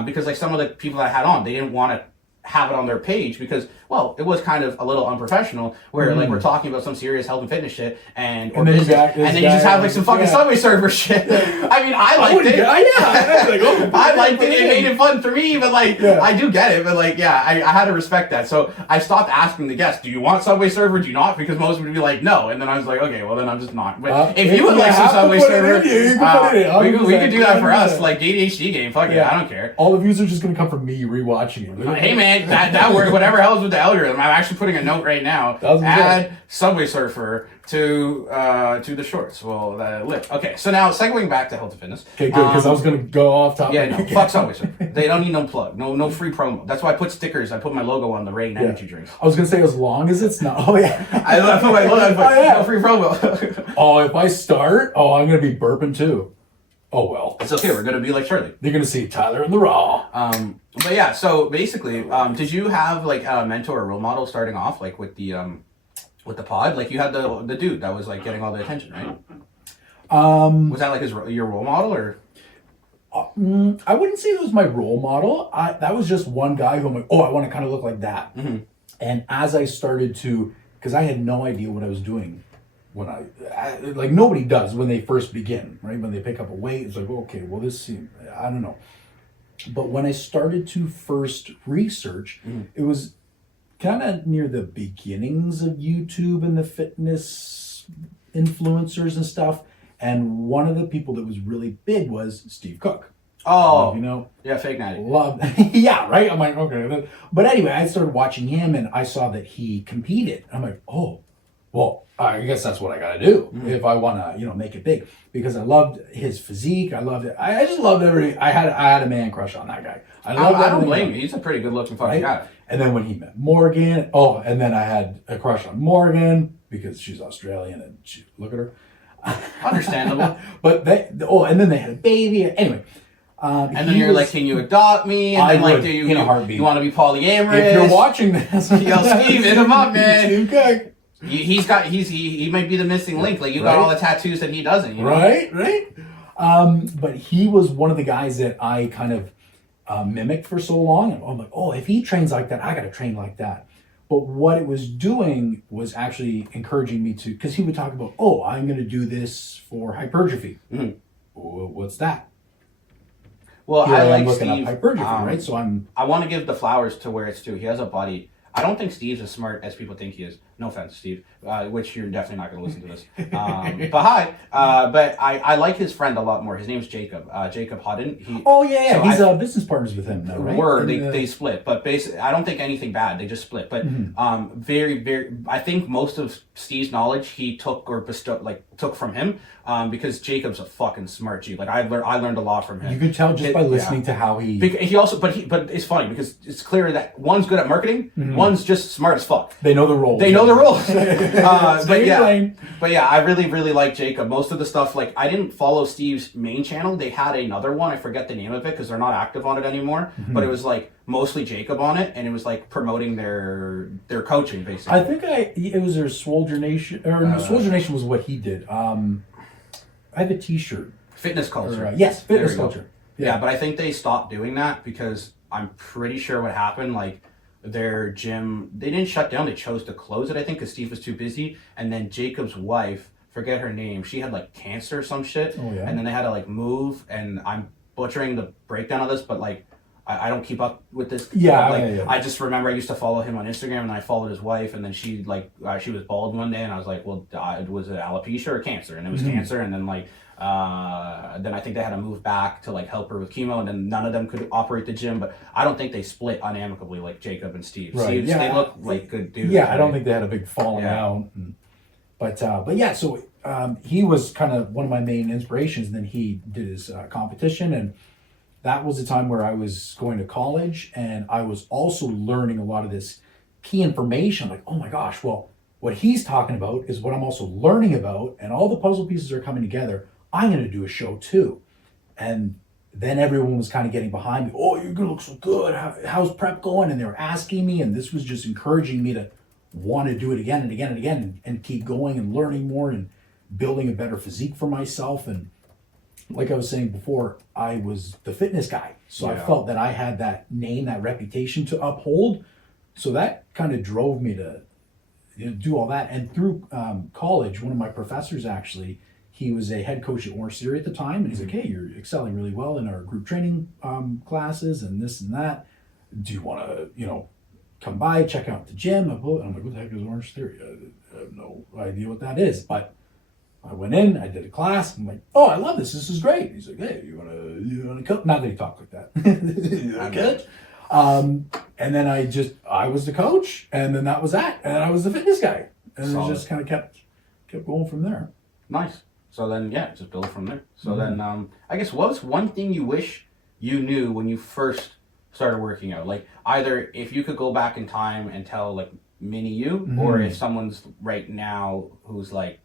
Because like some of the people that I had on, they didn't want to have it on their page because, well, it was kind of a little unprofessional where like we're talking about some serious health and fitness shit and then you just have like some fucking Subway Surfer shit. I mean, I liked it. I liked it. It made it fun for me, but like I do get it, but like I had to respect that. So I stopped asking the guests, do you want Subway Surfer? Do you not? Because most would be like no, and then I was like, okay, well then I'm just not. But if you would like some Subway Surfer, we could do that for us, like ADHD game. Fuck yeah, I don't care. All the views are just gonna come from me rewatching it. Hey man. That worked. Whatever helps with the algorithm. I'm actually putting a note right now. Add Subway Surfer to the shorts. Well, lit. Okay, so now segueing back to health and fitness. Okay, good, because I was gonna go off topic. Yeah, no, fuck Subway Surfer. They don't need no plug, no free promo. That's why I put stickers. I put my logo on the Rain energy drinks. I was gonna say as long as it's not. Oh yeah. I put my logo. No free promo. Oh, if I start, I'm gonna be burping too. Oh well. It's okay. We're gonna be like Shirley. You're gonna see Tyler in the Raw. But yeah. So basically, did you have like a mentor or role model starting off, like with the pod? Like you had the dude that was like getting all the attention, right? Was that like your role model or? I wouldn't say it was my role model. That was just one guy who I'm like, I want to kind of look like that. And as I started to, because I had no idea what I was doing. When I like nobody does when they first begin, right? When they pick up a weight, it's like, okay, well this seems, I don't know. But when I started to first research, it was kind of near the beginnings of YouTube and the fitness influencers and stuff. And one of the people that was really big was Steve Cook. Oh, yeah, fake natty. Yeah, right. I'm like, okay. But anyway, I started watching him and I saw that he competed. I'm like, well, I guess that's what I got to do if I want to, make it big. Because I loved his physique. I loved it. I just loved everything. I had a man crush on that guy. I don't blame you. He's a pretty good looking fucking guy. And then when he met Morgan, and then I had a crush on Morgan because she's Australian and look at her. Understandable. But and then they had a baby. Anyway. And then you're like, can you adopt me? And then like, do you in a heartbeat. You want to be polyamorous? If you're watching this, yo, Steve, hit him up, man. Steve Cook. He might be the missing link. Like you got all the tattoos that he doesn't. Right. But he was one of the guys that I kind of mimicked for so long. And I'm like, if he trains like that, I got to train like that. But what it was doing was actually encouraging me to, because he would talk about, I'm going to do this for hypertrophy. What's that? Well, I like Steve. Up hypertrophy, right? So I want to give the flowers to where it's due. He has a body. I don't think Steve's as smart as people think he is. No offense, Steve, which you're definitely not going to listen to this. But hi. But I like his friend a lot more. His name's Jacob. Jacob Hodden. So he's business partners with him now, right? They split. But basically, I don't think anything bad. They just split. But very, very, I think most of Steve's knowledge he took or took from him because Jacob's a fucking smart G. Like I learned a lot from him. You could tell just by listening to how he... But it's funny because it's clear that one's good at marketing, one's just smart as fuck. They know the role. They know the rules. But yeah, I really, really like Jacob. Most of the stuff, like I didn't follow Steve's main channel. They had another one. I forget the name of it because they're not active on it anymore. But it was like mostly Jacob on it, and it was like promoting their coaching basically. I think it was their Swolger Nation, or Swolger Nation was what he did. I have a T-shirt. Fitness culture. Yes, fitness culture. Yeah, but I think they stopped doing that because I'm pretty sure what happened, like their gym, they didn't shut down, they chose to close it, I think, because Steve was too busy. And then Jacob's wife, forget her name, she had like cancer or some shit. Oh, yeah. And then they had to like move, and I'm butchering the breakdown of this, but like, I don't keep up with this. Yeah, like, yeah. I just remember I used to follow him on Instagram, and I followed his wife, and then she like she was bald one day, and I was like, well, was it alopecia or cancer? And it was cancer, and then like then I think they had to move back to like help her with chemo, and then none of them could operate the gym. But I don't think they split unamicably like Jacob and Steve. Right. Steve, they look like good dudes. Yeah, I right? don't think they had a big falling out. But yeah, so he was kind of one of my main inspirations. And then he did his competition, and that was a time where I was going to college, and I was also learning a lot of this key information. Like, oh my gosh, well, what he's talking about is what I'm also learning about, and all the puzzle pieces are coming together. I'm going to do a show too. And then everyone was kind of getting behind me. Oh, you're going to look so good. How's prep going? And they were asking me, and this was just encouraging me to want to do it again and again and again, and keep going and learning more and building a better physique for myself. And like I was saying before, I was the fitness guy. So I felt that I had that name, that reputation to uphold. So that kind of drove me to do all that. And through college, one of my professors actually, he was a head coach at Orange Theory at the time. And he's like, hey, you're excelling really well in our group training classes and this and that. Do you want to, come by, check out the gym? And I'm like, what the heck is Orange Theory? I have no idea what that is. But I went in, I did a class. I'm like, oh, I love this. This is great. He's like, hey, you wanna coach? Not that he talked like that. You wanna coach? And then I was the coach, and then that was that. And I was the fitness guy. And it just kind of kept going from there. Nice. So then, just build from there. So then, I guess, what was one thing you wish you knew when you first started working out? Like, either if you could go back in time and tell, like, mini you, or if someone's right now who's like,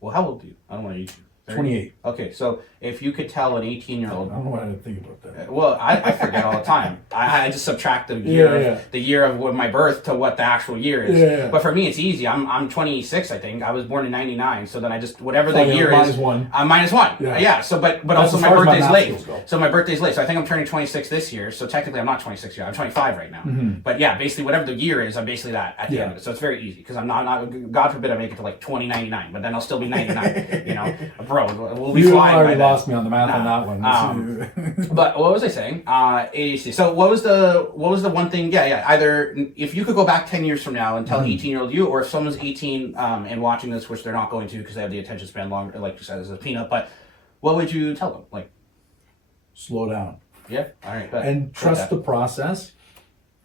well, how old are you? I don't want to age you. 28. Okay, so if you could tell an 18-year-old... I don't know why I didn't think about that. Well, I forget all the time. I just subtract the year of my birth to what the actual year is. Yeah. But for me, it's easy. I'm 26, I think. I was born in 99, so then I just, whatever the year is... -1. I'm -1. Yeah, so, but also my birthday's late. So my birthday's late. So I think I'm turning 26 this year, so technically I'm not 26 yet. I'm 25 right now. But yeah, basically whatever the year is, I'm basically that at the end of it. So it's very easy, because I'm not, God forbid I make it to like 2099, but then I'll still be 99, Bro, we'll be flying. You already lost me on the math on that one. But what was I saying? ADHD. So what was the one thing? Either if you could go back 10 years from now and tell an 18-year-old you, or if someone's 18 and watching this, which they're not going to because they have the attention span longer, like you said, as a peanut. But what would you tell them? Like, slow down. Yeah. All right. And trust the process.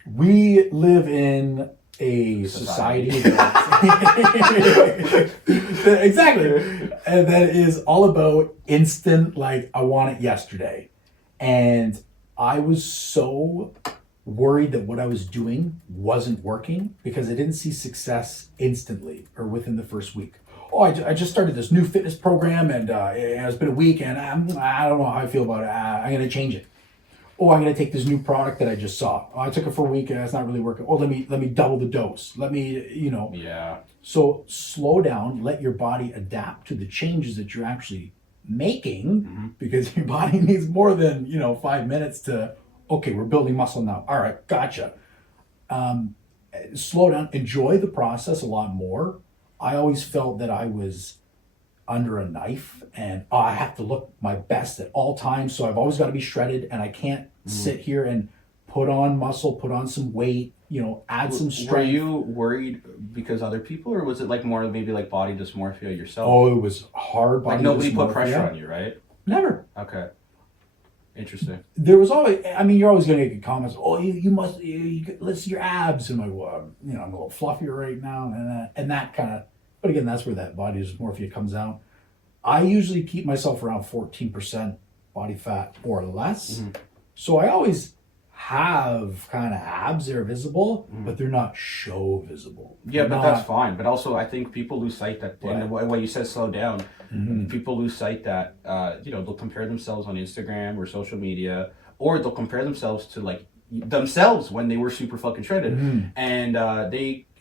We live in a society exactly, and that is all about instant, like, I want it yesterday. And I was so worried that what I was doing wasn't working because I didn't see success instantly or within the first week. Oh, I just started this new fitness program, and it's been a week, and I don't know how I feel about it. I'm going to change it. Oh, I'm going to take this new product that I just saw. Oh, I took it for a week and it's not really working. Oh, let me double the dose. Let me, Yeah. So slow down, let your body adapt to the changes that you're actually making, because your body needs more than, 5 minutes to, okay, we're building muscle now. All right, gotcha. Slow down, enjoy the process a lot more. I always felt that I was under a knife, and I have to look my best at all times, so I've always got to be shredded, and I can't sit here and put on muscle, put on some weight, add some strength. Were you worried because other people, or was it like more maybe like body dysmorphia yourself? Oh, it was hard body like nobody dysmorphia. Put pressure on you, right? Never. Okay. Interesting. There was always, you're always going to get comments, oh, you must, let's see your abs. And I'm like, well, I'm a little fluffier right now, and that kind of, but again, that's where that body dysmorphia comes out. I usually keep myself around 14% body fat or less. So I always have kind of abs that are visible, but they're not show visible. Yeah, but that's fine. But also, I think people lose sight that, and when you said slow down, people lose sight that, they'll compare themselves on Instagram or social media, or they'll compare themselves to like themselves when they were super fucking shredded. And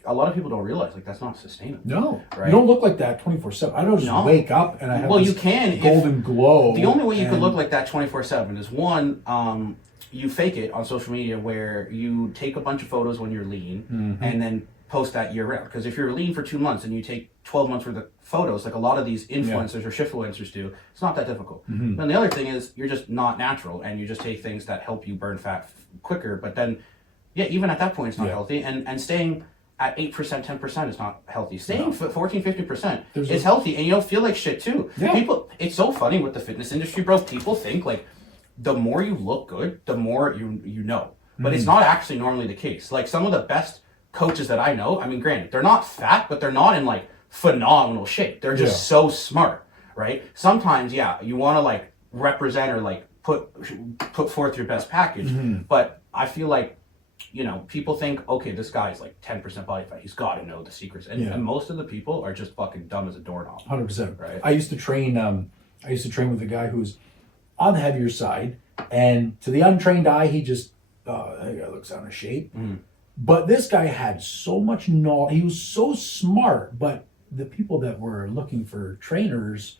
a lot of people don't realize like that's not sustainable. No, right? You don't look like that 24/7. I don't just wake up and I have you can golden glow. The only way you could look like that 24/7 is one, you fake it on social media where you take a bunch of photos when you're lean and then post that year round. Because if you're lean for 2 months and you take 12 months worth of photos, like a lot of these influencers or shiftfluencers do, it's not that difficult. And the other thing is you're just not natural and you just take things that help you burn fat quicker. But then, even at that point, it's not healthy. And staying at 8%, 10% is not healthy. Staying 14, 50% is healthy, and you don't feel like shit too. Yeah. People, it's so funny with the fitness industry, bro. People think like the more you look good, the more you know. But it's not actually normally the case. Like some of the best coaches that I know, I mean, granted, they're not fat, but they're not in like phenomenal shape. They're just so smart, right? Sometimes, you want to like represent or like put forth your best package, but I feel like, people think, okay, this guy's like 10% body fat. He's got to know the secrets. And most of the people are just fucking dumb as a doorknob. 100%. Right. I used to train with a guy who's on the heavier side, and to the untrained eye, he just, that guy looks out of shape. But this guy had so much knowledge. He was so smart, but the people that were looking for trainers,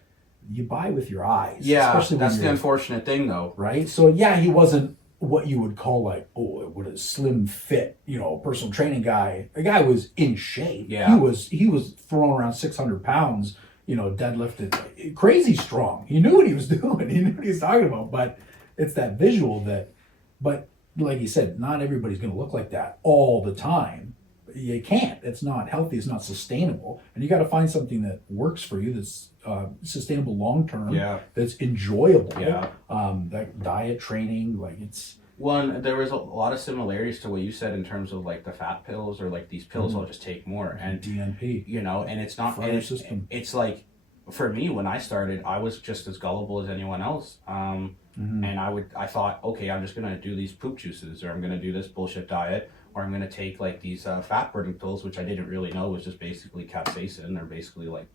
you buy with your eyes. Yeah, especially that's the unfortunate thing, though. Right? So, he wasn't what you would call like, what a slim fit, personal training guy. The guy was in shape. Yeah. He was throwing around 600 pounds, deadlifted, like, crazy strong. He knew what he was doing. He knew what he was talking about. But it's that visual but like you said, not everybody's going to look like that all the time. You can't. It's not healthy. It's not sustainable. And you got to find something that works for you, that's sustainable long term, that's enjoyable. That diet, training, like it's... There was a lot of similarities to what you said in terms of like the fat pills or like these pills I'll just take more. And DNP. And it's not... It's like, for me, when I started, I was just as gullible as anyone else. And I thought, okay, I'm just going to do these poop juices, or I'm going to do this bullshit diet, or I'm going to take like these fat burning pills, which I didn't really know was just basically capsaicin, or basically like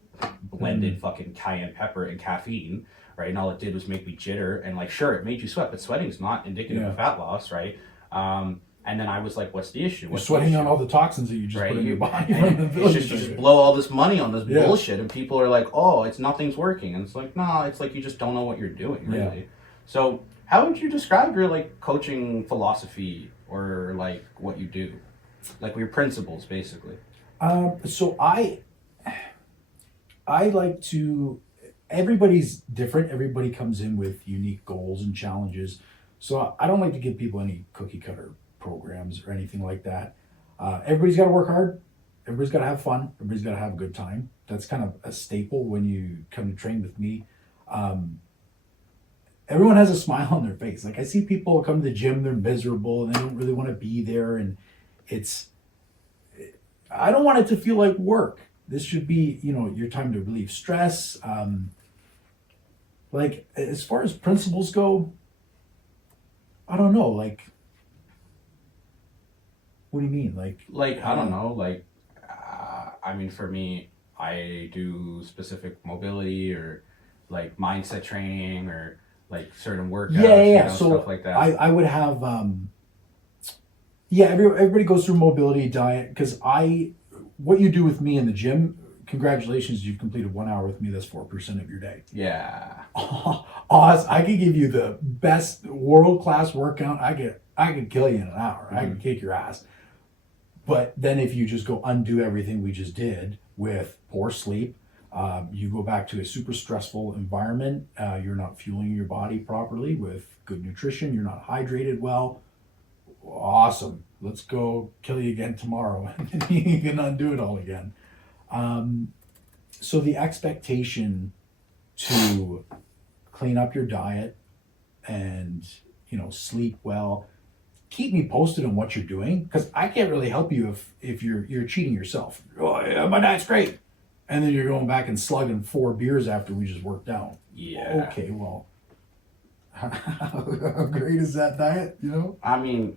blended fucking cayenne pepper and caffeine, right? And all it did was make me jitter, and like, sure, it made you sweat, but sweating is not indicative of fat loss, right? And then I was like, what's the issue? You're sweating out all the toxins that you just put in your body. It's just, you just blow all this money on this bullshit, and people are like, oh, nothing's working. And it's like, no, it's like you just don't know what you're doing, really. Yeah. So how would you describe your like coaching philosophy, or like what you do? Like your principles, basically. So I like to, everybody's different. Everybody comes in with unique goals and challenges. So I don't like to give people any cookie cutter programs or anything like that. Everybody's got to work hard. Everybody's got to have fun. Everybody's got to have a good time. That's kind of a staple when you come to train with me. Everyone has a smile on their face. Like I see people come to the gym, they're miserable and they don't really want to be there. And I don't want it to feel like work. This should be, your time to relieve stress. Like as far as principles go, I don't know. Like, what do you mean? Like I don't know. Like, I mean, for me, I do specific mobility or like mindset training or like certain workouts, so stuff like that. I would have, everybody goes through mobility diet, because what you do with me in the gym, congratulations, you've completed 1 hour with me. That's 4% of your day. Yeah. Awesome. I could give you the best world-class workout. I could kill you in an hour. I could kick your ass. But then if you just go undo everything we just did with poor sleep, you go back to a super stressful environment, you're not fueling your body properly with good nutrition, you're not hydrated well, awesome. Let's go kill you again tomorrow and you can undo it all again. So the expectation to clean up your diet and, sleep well, keep me posted on what you're doing, because I can't really help you if you're cheating yourself. Oh yeah, my diet's great. And then you're going back and slugging 4 beers after we just worked out. Yeah. Okay, well, how great is that diet, I mean,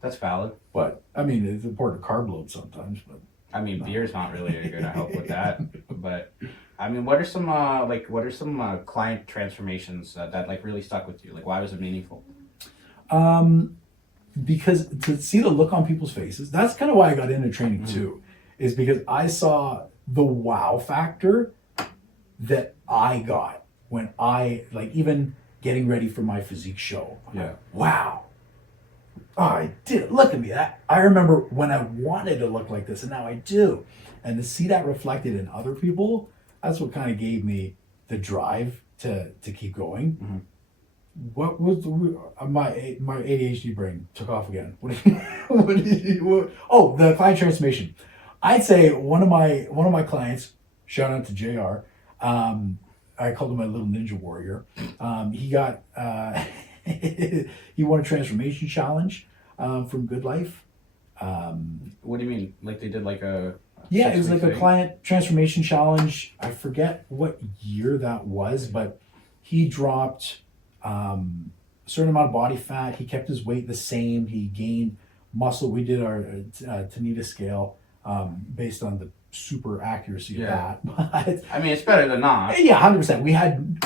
that's valid. But, I mean, it's important to carb load sometimes, but... I mean, beer's not really going to help with that. But, I mean, what are some client transformations that like really stuck with you? Like, why was it meaningful? Because to see the look on people's faces, that's kind of why I got into training too, is because I saw the wow factor that I got when I, like, even getting ready for my physique show. Yeah. Wow. Oh, I did. Look at me. I remember when I wanted to look like this, and now I do. And to see that reflected in other people, that's what kind of gave me the drive to keep going. Mm-hmm. What was my ADHD brain took off again? Oh, the client transformation. I'd say one of my clients, shout out to JR, I called him my little ninja warrior. He got he won a transformation challenge from Good Life. What do you mean? Like they did like a Yeah, it was like a thing? client transformation challenge. I forget what year that was, but he dropped a certain amount of body fat. He kept his weight the same. He gained muscle. We did our Tanita scale based on the super accuracy of that. But I mean, it's better than not. yeah, 100%. We had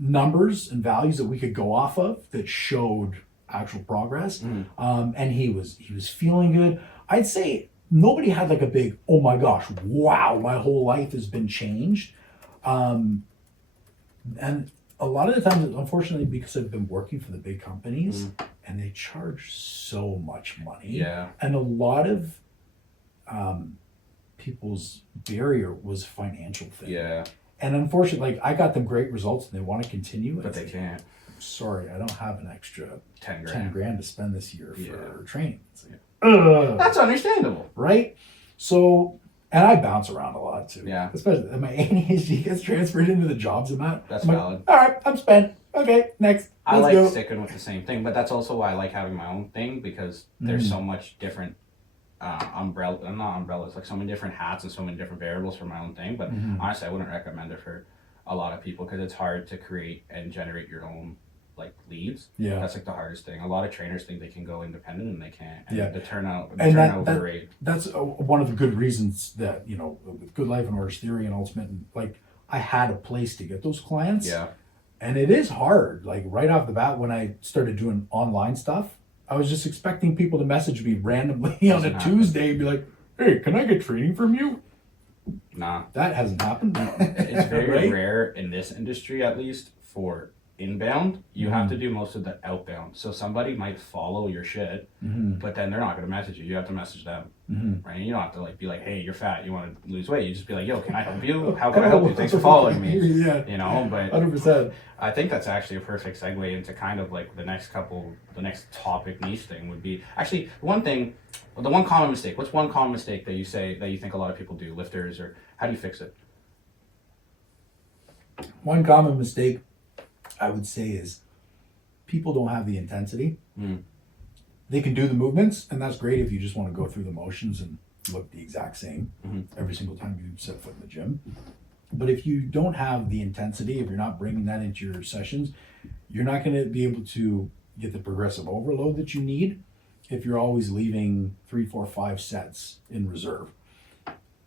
numbers and values that we could go off of that showed actual progress. And he was feeling good. I'd say nobody had like a big, oh my gosh, wow, my whole life has been changed. And a lot of the times, unfortunately, because I've been working for the big companies and they charge so much money. Yeah. And a lot of people's barrier was financial thing. Yeah. And unfortunately, like I got them great results and they want to continue. But they can't. Sorry, I don't have an extra 10 10 grand to spend this year for training. It's like, That's understandable. right? So, and I bounce around a lot too. Yeah. Especially my ADHD gets transferred into the jobs I'm at. That's I'm like, valid. all right, I'm spent. Okay, next. I Let's like go. sticking with the same thing, but that's also why I like having my own thing because there's so much different not umbrellas, like so many different hats and so many different variables for my own thing. But honestly, I wouldn't recommend it for a lot of people because it's hard to create and generate your own like leads. Yeah. That's like the hardest thing. A lot of trainers think they can go independent and they can't. And Yeah. the turnout that, rate. that's one of the good reasons that, you know, with Good Life and Orange Theory and Ultimate, and like I had a place to get those clients. Yeah. And it is hard. Like right off the bat, when I started doing online stuff, I was just expecting people to message me randomly on Doesn't a happen. Tuesday and be like, hey, can I get training from you? Nah. That hasn't happened. It's very Right? rare in this industry, at least, for inbound. You have to do most of the outbound. So somebody might follow your shit, but then they're not going to message you. You have to message them, right? And you don't have to like be like, "Hey, you're fat. You want to lose weight?" You just be like, "Yo, can I help you? How can I help you? Thanks for following me." Yeah. You know, but 100%. I think that's actually a perfect segue into kind of like the next topic niche thing would be actually the one common mistake. What's one common mistake that you say that you think a lot of people do, lifters, or how do you fix it? One common mistake I would say is people don't have the intensity. They can do the movements, and that's great if you just want to go through the motions and look the exact same every single time you set foot in the gym. But if you don't have the intensity, if you're not bringing that into your sessions, you're not going to be able to get the progressive overload that you need if you're always leaving 3, 4, 5 sets in reserve.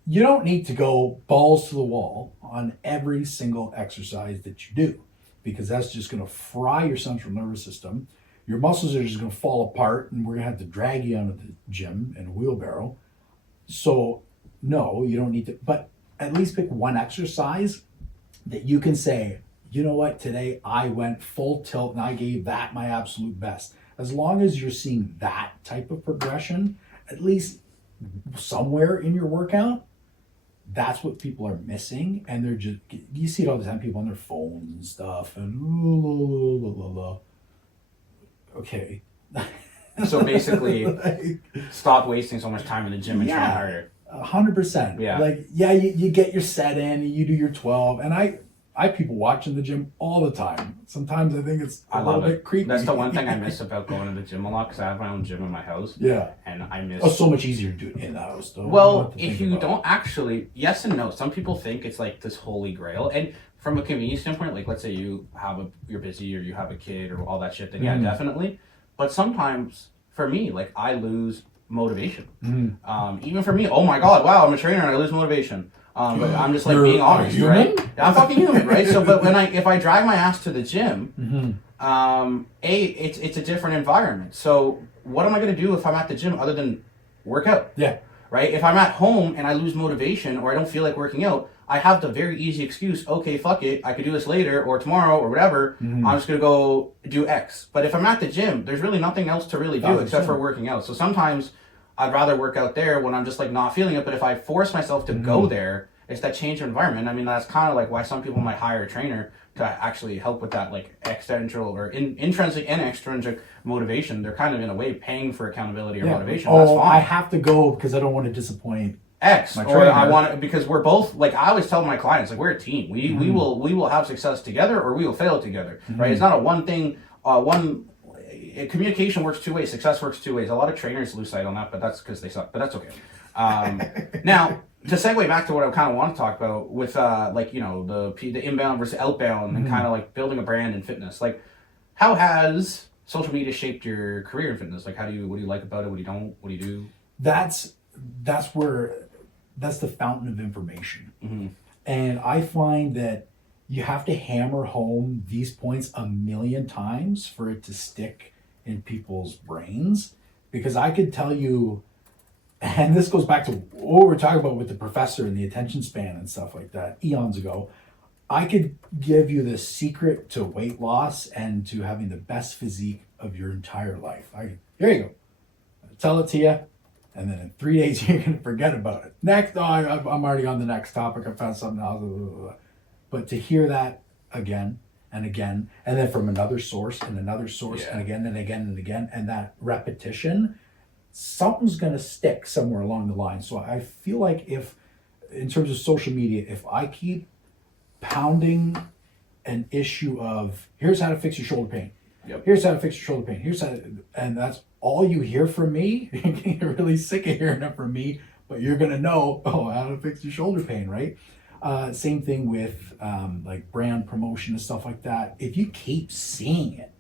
You don't need to go balls to the wall on every single exercise that you do, because that's just going to fry your central nervous system. Your muscles are just going to fall apart, and we're going to have to drag you out of the gym in a wheelbarrow. So, no, you don't need to, but at least pick one exercise that you can say, you know what, today I went full tilt and I gave that my absolute best. As long as you're seeing that type of progression, at least somewhere in your workout, that's what people are missing. And they're just, you see it all the time, people on their phones and stuff, and okay. So basically, Like, stop wasting so much time in the gym and train harder. 100%. Yeah. Like, yeah, you get your set in, you do your 12, and I have people watching the gym all the time. Sometimes I think it's a little bit creepy. That's the one thing I miss about going to the gym a lot, because I have my own gym in my house. Yeah. And I miss... Oh, so much easier to do it in the house, though. Well, if you don't actually... Yes and no. Some people think it's like this holy grail. And from a convenience standpoint, like let's say you're busy or you have a kid or all that shit, then yeah, definitely. But sometimes, for me, like I lose motivation. Even for me, oh my god, wow, I'm a trainer and I lose motivation. But I'm just like being honest, right? I'm fucking human, right? So, but if I drag my ass to the gym, it's a different environment. So, what am I gonna do if I'm at the gym other than work out? Yeah. right? If I'm at home and I lose motivation or I don't feel like working out, I have the very easy excuse, okay, fuck it, I could do this later or tomorrow or whatever. I'm just going to go do X. But if I'm at the gym, there's really nothing else to really do except for working out. So sometimes I'd rather work out there when I'm just like not feeling it. But if I force myself to go there, it's that change of environment. I mean, that's kind of like why some people might hire a trainer to actually help with that like external or intrinsic and extrinsic motivation. They're kind of in a way paying for accountability or motivation. That's fine. I have to go because I don't want to disappoint X, or I want to, because we're both like, I always tell my clients, like, we're a team. We will have success together or we will fail together, right? It's not a one thing. Communication works two ways. Success works two ways. A lot of trainers lose sight on that, but that's because they suck. But that's okay. Now, to segue back to what I kind of want to talk about with like, you know, the inbound versus outbound and kind of like building a brand in fitness. Like, how has social media shaped your career in fitness? Like, what do you like about it? What do you don't? What do you do? That's the fountain of information. And I find that you have to hammer home these points a million times for it to stick in people's brains. Because I could tell you, and this goes back to what we were talking about with the professor and the attention span and stuff like that eons ago. I could give you the secret to weight loss and to having the best physique of your entire life. Here you go. Tell it to you. And then in 3 days, you're going to forget about it. Next, I'm already on the next topic. I found something else. But to hear that again and again, and then from another source and another source and again and again and again, and that repetition, something's going to stick somewhere along the line. So I feel like if, in terms of social media, if I keep pounding an issue of, here's how to fix your shoulder pain. Here's how to fix your shoulder pain. Here's how to, and that's all you hear from me. You're really sick of hearing it from me, but you're gonna know, how to fix your shoulder pain, right? Same thing with like brand promotion and stuff like that. If you keep seeing it,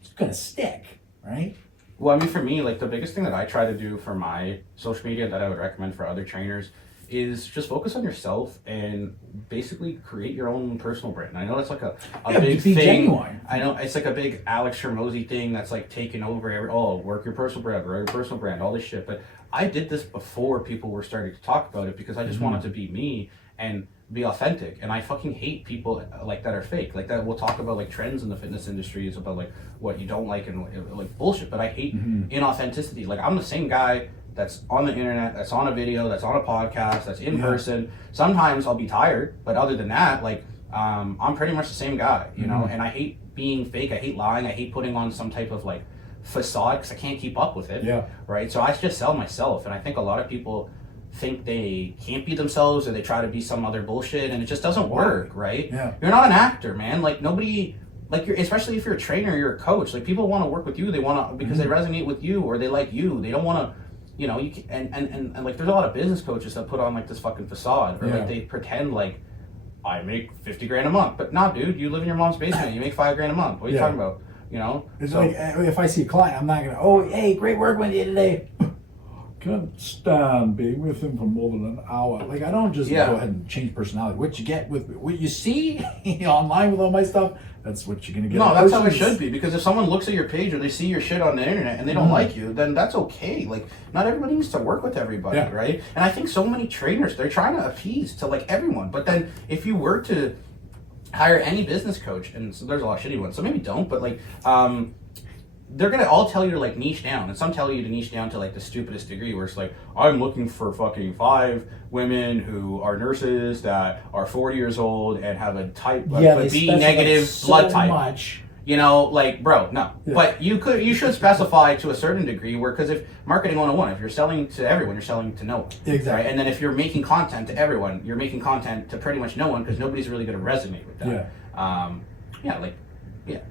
it's gonna stick, right? Well, I mean, for me, like the biggest thing that I try to do for my social media that I would recommend for other trainers is just focus on yourself and basically create your own personal brand. I know that's like a big thing. Genuine. I know it's like a big Alex Hormozy thing that's like taken over work your personal brand, grow your personal brand, all this shit. But I did this before people were starting to talk about it because I just wanted to be me and be authentic. And I fucking hate people like that are fake. Like that we'll talk about like trends in the fitness industry is about like what you don't like and like bullshit. But I hate inauthenticity. Like I'm the same guy that's on the internet, that's on a video, that's on a podcast, that's in person. Sometimes I'll be tired, but other than that, like, I'm pretty much the same guy, you know? And I hate being fake, I hate lying, I hate putting on some type of, like, facade, because I can't keep up with it, right? So I just sell myself, and I think a lot of people think they can't be themselves, or they try to be some other bullshit, and it just doesn't work, right? You're not an actor, man. Like, nobody... Like especially if you're a trainer, you're a coach. Like people want to work with you. They want to because they resonate with you or they like you. They don't want to, you know. You can, and like there's a lot of business coaches that put on like this fucking facade or like they pretend like I make $50,000 a month, but nah, dude, you live in your mom's basement. You make $5,000 a month. What are you talking about? You know. It's like if I see a client, I'm not gonna. Oh, hey, great work with you today. Can't stand being with him for more than an hour. Like I don't just go ahead and change personality. What you get with what you see online with all my stuff, that's what you're gonna get. No, that's how it should be. Because if someone looks at your page or they see your shit on the internet and they don't like you, then that's okay. Like not everybody needs to work with everybody, right? And I think so many trainers, they're trying to appease to like everyone. But then if you were to hire any business coach, and so there's a lot of shitty ones, so maybe don't, but like they're gonna all tell you to like niche down, and some tell you to niche down to like the stupidest degree where it's like, I'm looking for fucking 5 women who are nurses that are 40 years old and have a type B negative blood type. Much. You know, like, bro, no. But you should specify to a certain degree where, because if marketing 101, if you're selling to everyone, you're selling to no one. Exactly. Right? And then if you're making content to everyone, you're making content to pretty much no one because nobody's really gonna resonate with that.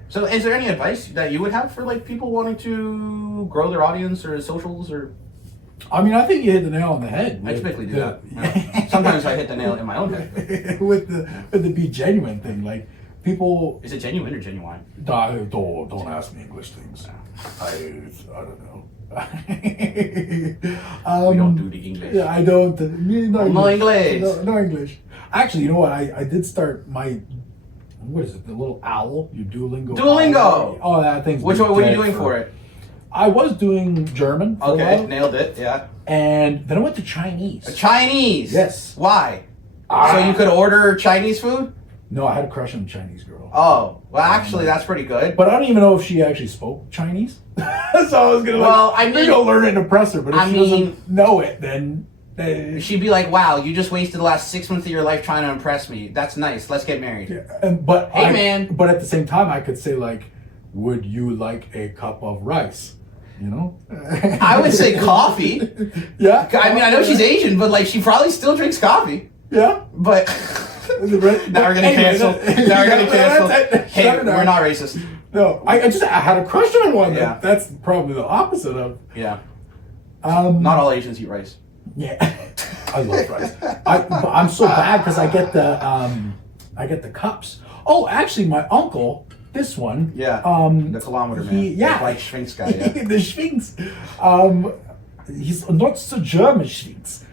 So is there any advice that you would have for like people wanting to grow their audience or socials or? I mean, I think you hit the nail on the head. I typically do that. Yeah. Sometimes I hit the nail in my own head. with the be genuine thing, like people. Is it genuine or genuine? Don't ask me English things. I don't know. We don't do the English. Yeah, I don't. No English. No English. Actually, you know what? I did start my. What is it? The little owl? Your Duolingo. Duolingo. Oh, that thing's. What are you doing for it? I was doing German for a Okay, while, nailed it. Yeah. and then I went to Chinese. Chinese. Yes. Why? So you could order Chinese food? No, I had a crush on a Chinese girl. Oh, well, actually, that's pretty good. But I don't even know if she actually spoke Chinese. So I was gonna maybe I'll learn it and impress her. But if she doesn't know it, then she'd be like, "Wow, you just wasted the last 6 months of your life trying to impress me. That's nice. Let's get married." Yeah. But man. But at the same time, I could say like, "Would you like a cup of rice?" You know. I would say coffee. Yeah. I mean, I know she's Asian, but like, she probably still drinks coffee. Yeah. But now we're gonna cancel. Now we're gonna cancel. Hey, we're not racist. No, I had a crush on one. Yeah. That's probably the opposite of. Yeah. Not all Asians eat rice. Yeah, I love rice. I'm so bad because I get the cups. Oh, actually, my uncle, this one. Yeah. The kilometer man. Yeah. Like Sphinx guy. Yeah. The Sphinx. He's not so German Sphinx.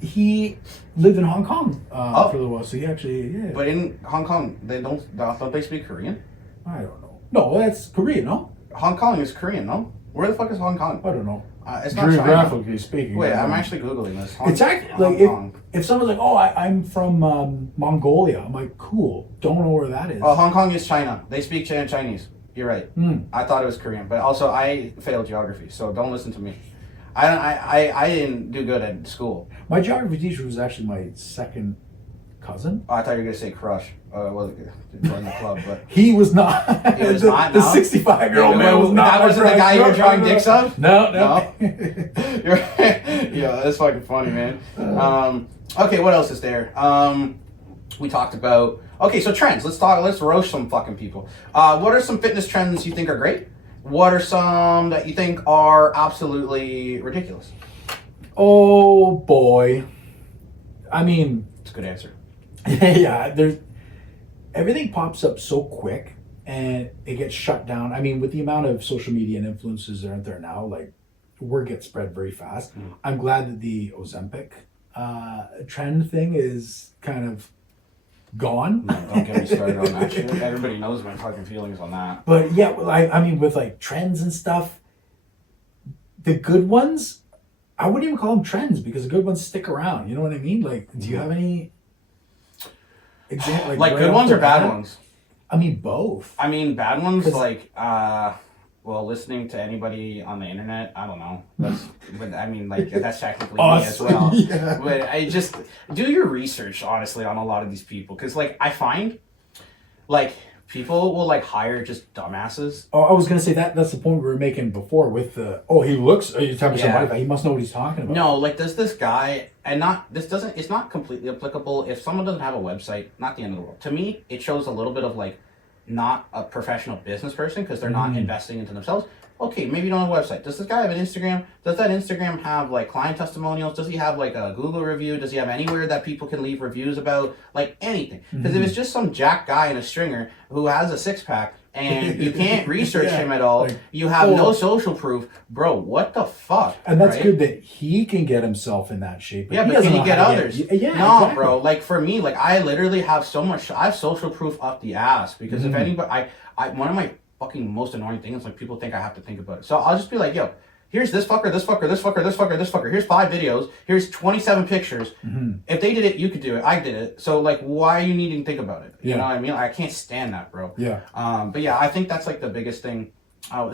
He lived in Hong Kong for a little while, so he actually. Yeah. But in Hong Kong, don't they speak Korean? I don't know. No, that's Korean, no? Hong Kong is Korean, no? Where the fuck is Hong Kong? I don't know. It's not geographically speaking. Wait, I'm actually Googling this. It's actually like if someone's like, "Oh, I'm from Mongolia," I'm like, "Cool." Don't know where that is. Oh, Hong Kong is China. They speak Chinese. You're right. I thought it was Korean, but also I failed geography, so don't listen to me. I didn't do good at school. My geography teacher was actually my second cousin. Oh, I thought you were gonna say crush. Well, join the club, but he was not. He was not. The 65-year-old man was not. That wasn't the guy you were drawing dicks of. No. Yeah, that's fucking funny, man. Okay, what else is there? We talked about. Okay, so trends. Let's roast some fucking people. What are some fitness trends you think are great? What are some that you think are absolutely ridiculous? Oh boy. I mean, it's a good answer. Yeah, everything pops up so quick and it gets shut down. I mean, with the amount of social media and influences that are out there now, like word gets spread very fast. I'm glad that the Ozempic trend thing is kind of gone. No, don't get me started on that shit. Everybody knows my fucking feelings on that. But yeah, I mean, with like trends and stuff, the good ones, I wouldn't even call them trends because the good ones stick around. You know what I mean? Like, do you have any example? Like good ones or bad ones? I mean, both. I mean, bad ones like, well, listening to anybody on the internet, I don't know. But I mean, like, that's technically me as well. Yeah. But I just do your research, honestly, on a lot of these people. Because, like, I find, like, people will, like, hire just dumbasses. Oh, I was going to say that's the point we were making before with the, you're talking somebody, he must know what he's talking about. No, like, does this guy, it's not completely applicable. If someone doesn't have a website, not the end of the world. To me, it shows a little bit of, like, not a professional business person because they're not investing into themselves. Okay, maybe you don't have a website. Does this guy have an Instagram? Does that Instagram have like client testimonials? Does he have like a Google review? Does he have anywhere that people can leave reviews about? Like anything. Because if it's just some jack guy in a stringer who has a six-pack and you can't research him at all, like, you have no social proof, bro, what the fuck? And that's good that he can get himself in that shape. But but can he get others? No, exactly. Bro. Like for me, like I literally have I have social proof up the ass because if anybody, one of my fucking most annoying things is like people think I have to think about it. So I'll just be like, yo, here's this fucker, this fucker, this fucker, this fucker, this fucker. Here's 5 videos. Here's 27 pictures. If they did it, you could do it. I did it. So like, why are you needing to think about it? You know what I mean? I can't stand that, bro. Yeah. But yeah, I think that's like the biggest thing.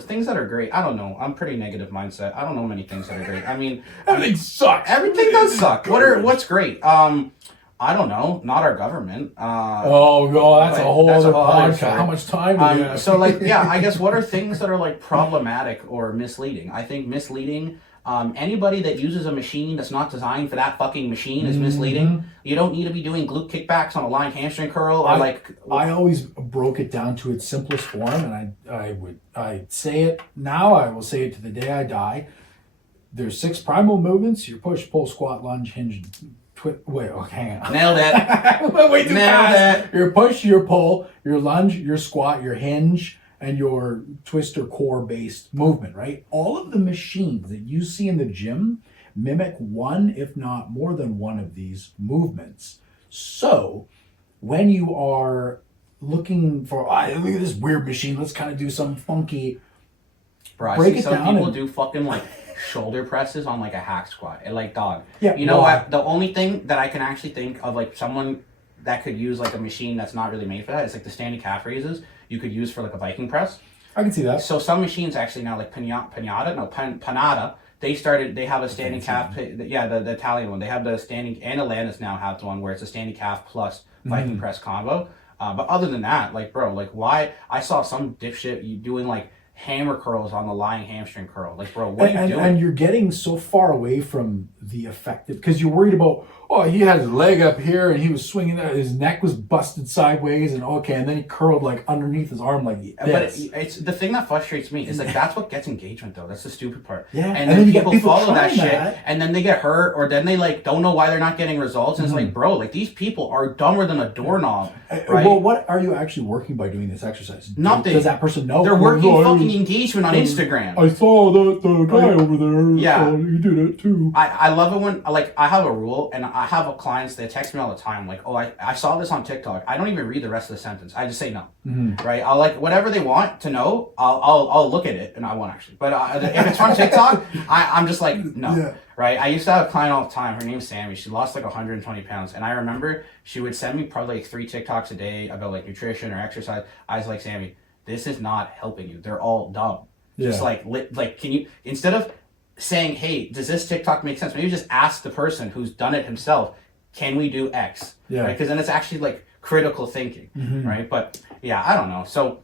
Things that are great. I don't know. I'm pretty negative mindset. I don't know many things that are great. I mean, everything sucks. Everything does suck. What's great? I don't know. Not our government. That's a whole other podcast. How much time do you have? So, like, yeah, I guess what are things that are, like, problematic or misleading? I think misleading, anybody that uses a machine that's not designed for that fucking machine is misleading. You don't need to be doing glute kickbacks on a line hamstring curl or, I always broke it down to its simplest form, and I'd say it now, I will say it to the day I die. There's 6 primal movements: your push, pull, squat, lunge, hinge, hang on. Nailed it. Way too fast. Your push, your pull, your lunge, your squat, your hinge, and your twist or core based movement, right? All of the machines that you see in the gym mimic one, if not more than one of these movements. So when you are looking for, look at this weird machine, let's kind of do some funky Bro, I break see it some down. people do fucking like shoulder presses on like a hack squat. And like, dog. Yeah, You know well, what? The only thing that I can actually think of, like someone that could use like a machine that's not really made for that, is like the standing calf raises you could use for like a Viking press. I can see that. So some machines actually now, like Panada, they have a standing calf. Yeah, the Italian one. They have the standing, and Atlantis now have one where it's a standing calf plus Viking press combo. But other than that, like, bro, like, why? I saw some dipshit you doing like hammer curls on the lying hamstring curl. Like, bro, what are you doing? And you're getting so far away from the effective, because you're worried about, oh, he had his leg up here and he was swinging there, his neck was busted sideways, and okay, and then he curled like underneath his arm like this. But it's the thing that frustrates me is like that's what gets engagement though. That's the stupid part. Yeah, and then you get people follow that trying shit, that. and then they get hurt, or then they like don't know why they're not getting results. And it's like, bro, like these people are dumber than a doorknob. Right? Well, what are you actually working by doing this exercise? Nothing. Does that person know? They're working Oh, fucking engagement on Instagram. I saw the guy over there. Yeah. You did it too. I love it when, like, I have a rule, and I have clients that text me all the time, like, oh, I saw this on TikTok. I don't even read the rest of the sentence. I just say no, right? I'll, like, whatever they want to know, I'll look at it, and I won't actually. But if it's on TikTok, I'm just like, no, Yeah. right? I used to have a client all the time. Her name's Sammy. She lost like 120 pounds, and I remember she would send me probably like 3 TikToks a day about like nutrition or exercise. I was like, Sammy, this is not helping you. They're all dumb. Just Yeah. like, can you, instead of saying, hey, does this TikTok make sense? Maybe just ask the person who's done it himself, can we do X? Yeah. Right? Because then it's actually like critical thinking, right? But yeah, I don't know. So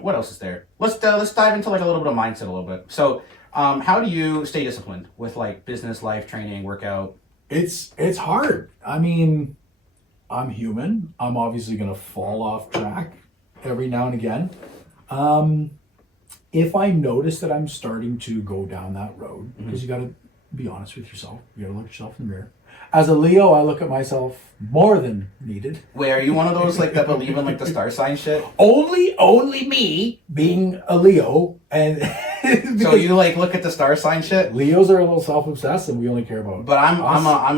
what else is there? Let's dive into like a little bit of mindset a little bit. So how do you stay disciplined with like business, life, training, workout? It's hard. I mean, I'm human. I'm obviously gonna fall off track every now and again. If I notice that I'm starting to go down that road, because you got to be honest with yourself, you got to look at yourself in the mirror. As a Leo, I look at myself more than needed. Wait, are you one of those like that believe in like the star sign shit? Only me being a Leo, and So you like look at the star sign shit? Leos are a little self-obsessed, and we only care about. But I'm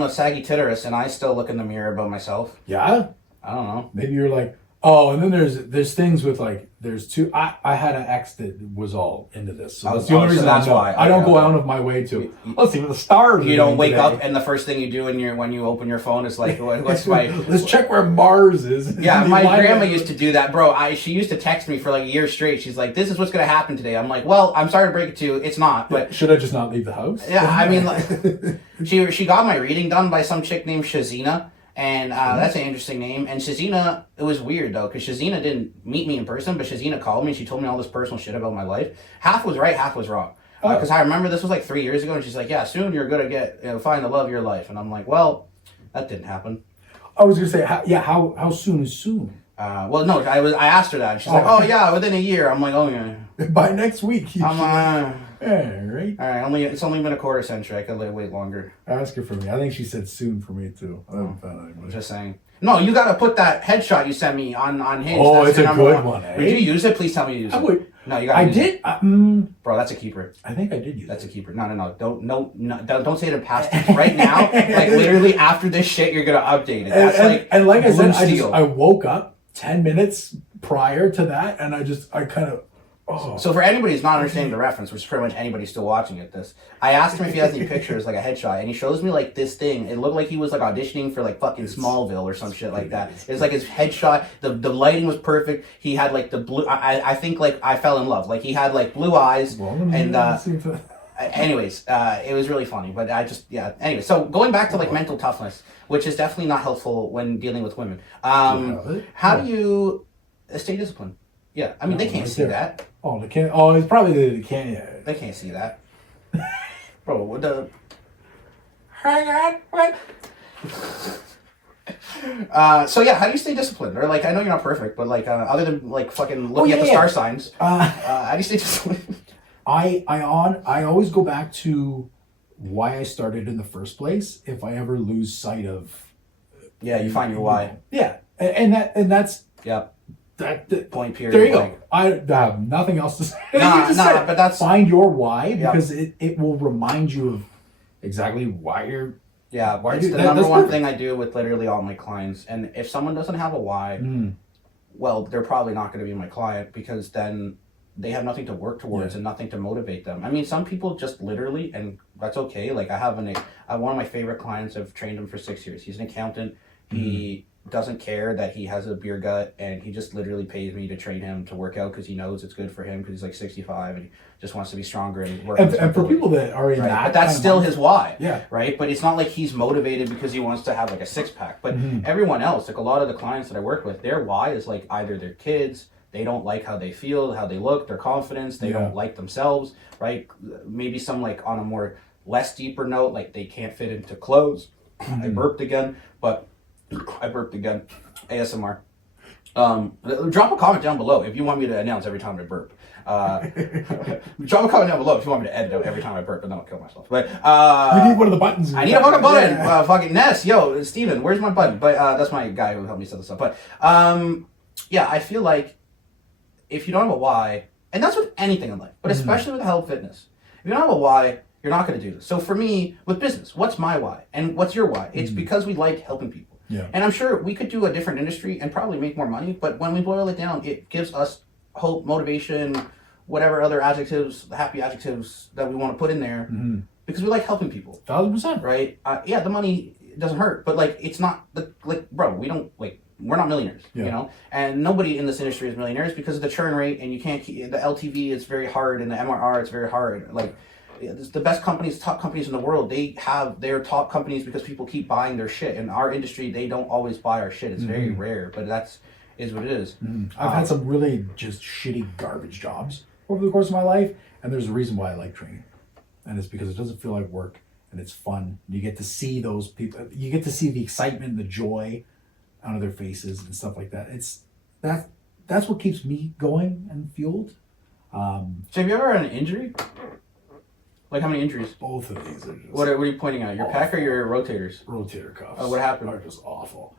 us. a Sagittarius, and I still look in the mirror about myself. Yeah. I don't know. Maybe you're like, oh, and then there's things with like, there's two. I had an ex that was all into this, so that's the only reason. That's I know. why. I don't Okay. go out of my way to. Let's see what the stars. You are don't doing wake today. up and the first thing you do when you open your phone is like, what's my? Let's check where Mars is. Yeah, my Line grandma up. used to do that, bro. She used to text me for like a year straight. She's like, "This is what's gonna happen today." I'm like, "Well, I'm sorry to break it to you, it's not." But Should I just not leave the house? yeah, I mean, like, she got my reading done by some chick named Shazina. And that's an interesting name. And Shazina, it was weird though, because Shazina didn't meet me in person, but Shazina called me and she told me all this personal shit about my life. Half was right, half was wrong. Because I remember this was like 3 years ago, and she's like, "Yeah, soon you're gonna find the love of your life." And I'm like, "Well, that didn't happen." I was gonna say, how soon is soon? Well, no, I asked her that. And she's like, "Oh yeah, within a year." I'm like, "Oh yeah." By next week. I'm right. all right. It's only been a quarter century. I could wait longer. Ask her for me. I think she said soon for me too. I haven't found anybody. Just saying. No, you gotta put that headshot you sent me on Hinge. Oh, That's it's your a number good one, eh? Would you use it? Please tell me you use it. I would. No, you gotta. I use did. it. Bro, that's a keeper. I think I did use That's it. a keeper. No. Don't say it in past tense. Right now, like literally after this shit, you're gonna update it. That's And like I said, steel. I woke up 10 minutes prior to that, and I kind of. Oh. So for anybody who's not understanding the reference, which is pretty much anybody still watching at this, I asked him if he has any pictures, like a headshot, and he shows me like this thing. It looked like he was like auditioning for like fucking Smallville or some shit like that. It was like his headshot. The lighting was perfect. He had like the blue. I think like I fell in love. Like he had like blue eyes and. Anyways, it was really funny, but Anyway, so going back to like mental toughness, which is definitely not helpful when dealing with women. How do you stay disciplined? Yeah, I mean they can't see that. Oh, they can't. Oh, it's probably they can't. Yeah. They can't see that. Bro, what the? Hang on, what? So yeah, how do you stay disciplined? Or like, I know you're not perfect, but like, other than like fucking looking at the star signs, how do you stay disciplined? I always go back to why I started in the first place. If I ever lose sight of, Yeah, you find your why. Yeah, and that's Yep. that. Point period. There you blank. go. I have nothing else to say. Nah, You just said it. but that's Find your why, Yep. because it will remind you of exactly why you're. yeah. Why It's do- the that- number that's one perfect. thing I do with literally all my clients. And if someone doesn't have a why, well, they're probably not going to be my client because then they have nothing to work towards Yeah. and nothing to motivate them. I mean, some people just literally, and that's okay. Like I have one of my favorite clients. I've trained him for 6 years. He's an accountant. He doesn't care that he has a beer gut, and he just literally pays me to train him to work out because he knows it's good for him because he's like 65 and he just wants to be stronger and work. And for people that are in right? that, But that's still his why. Yeah. Right. But it's not like he's motivated because he wants to have like a 6-pack. But everyone else, like a lot of the clients that I work with, their why is like either their kids, they don't like how they feel, how they look, their confidence, they don't like themselves, right? Maybe some like on a more less deeper note, like they can't fit into clothes. I burped again. ASMR. Drop a comment down below if you want me to announce every time I burp. Drop a comment down below if you want me to edit out every time I burp, but then I'll kill myself. But you need one of the buttons. I need a fucking button. Yeah. Fucking Ness, yo, Steven, where's my button? But that's my guy who helped me set this up. But yeah, I feel like if you don't have a why, and that's with anything in life, but especially with health fitness, if you don't have a why, you're not going to do this. So for me, with business, what's my why? And what's your why? It's because we like helping people. Yeah. And I'm sure we could do a different industry and probably make more money, but when we boil it down, it gives us hope, motivation, whatever other adjectives, happy adjectives that we want to put in there, because we like helping people. 1,000%. Right? Yeah, the money doesn't hurt, but like it's not bro, we don't like. We're not millionaires, you know, and nobody in this industry is millionaires because of the churn rate, and you can't keep the LTV is very hard, and the MRR is very hard. Like the best companies, top companies in the world, they have their top companies because people keep buying their shit. In our industry, they don't always buy our shit. It's very rare, but is what it is. I've had some really just shitty garbage jobs over the course of my life, and there's a reason why I like training, and it's because it doesn't feel like work, and it's fun. You get to see those people. You get to see the excitement, the joy out of their faces and stuff like that. That's what keeps me going and fueled. So have you ever had an injury? Like how many injuries? Both of these are just What are you pointing at? Your pec or your rotators? rotator cuffs. What happened? Are just awful.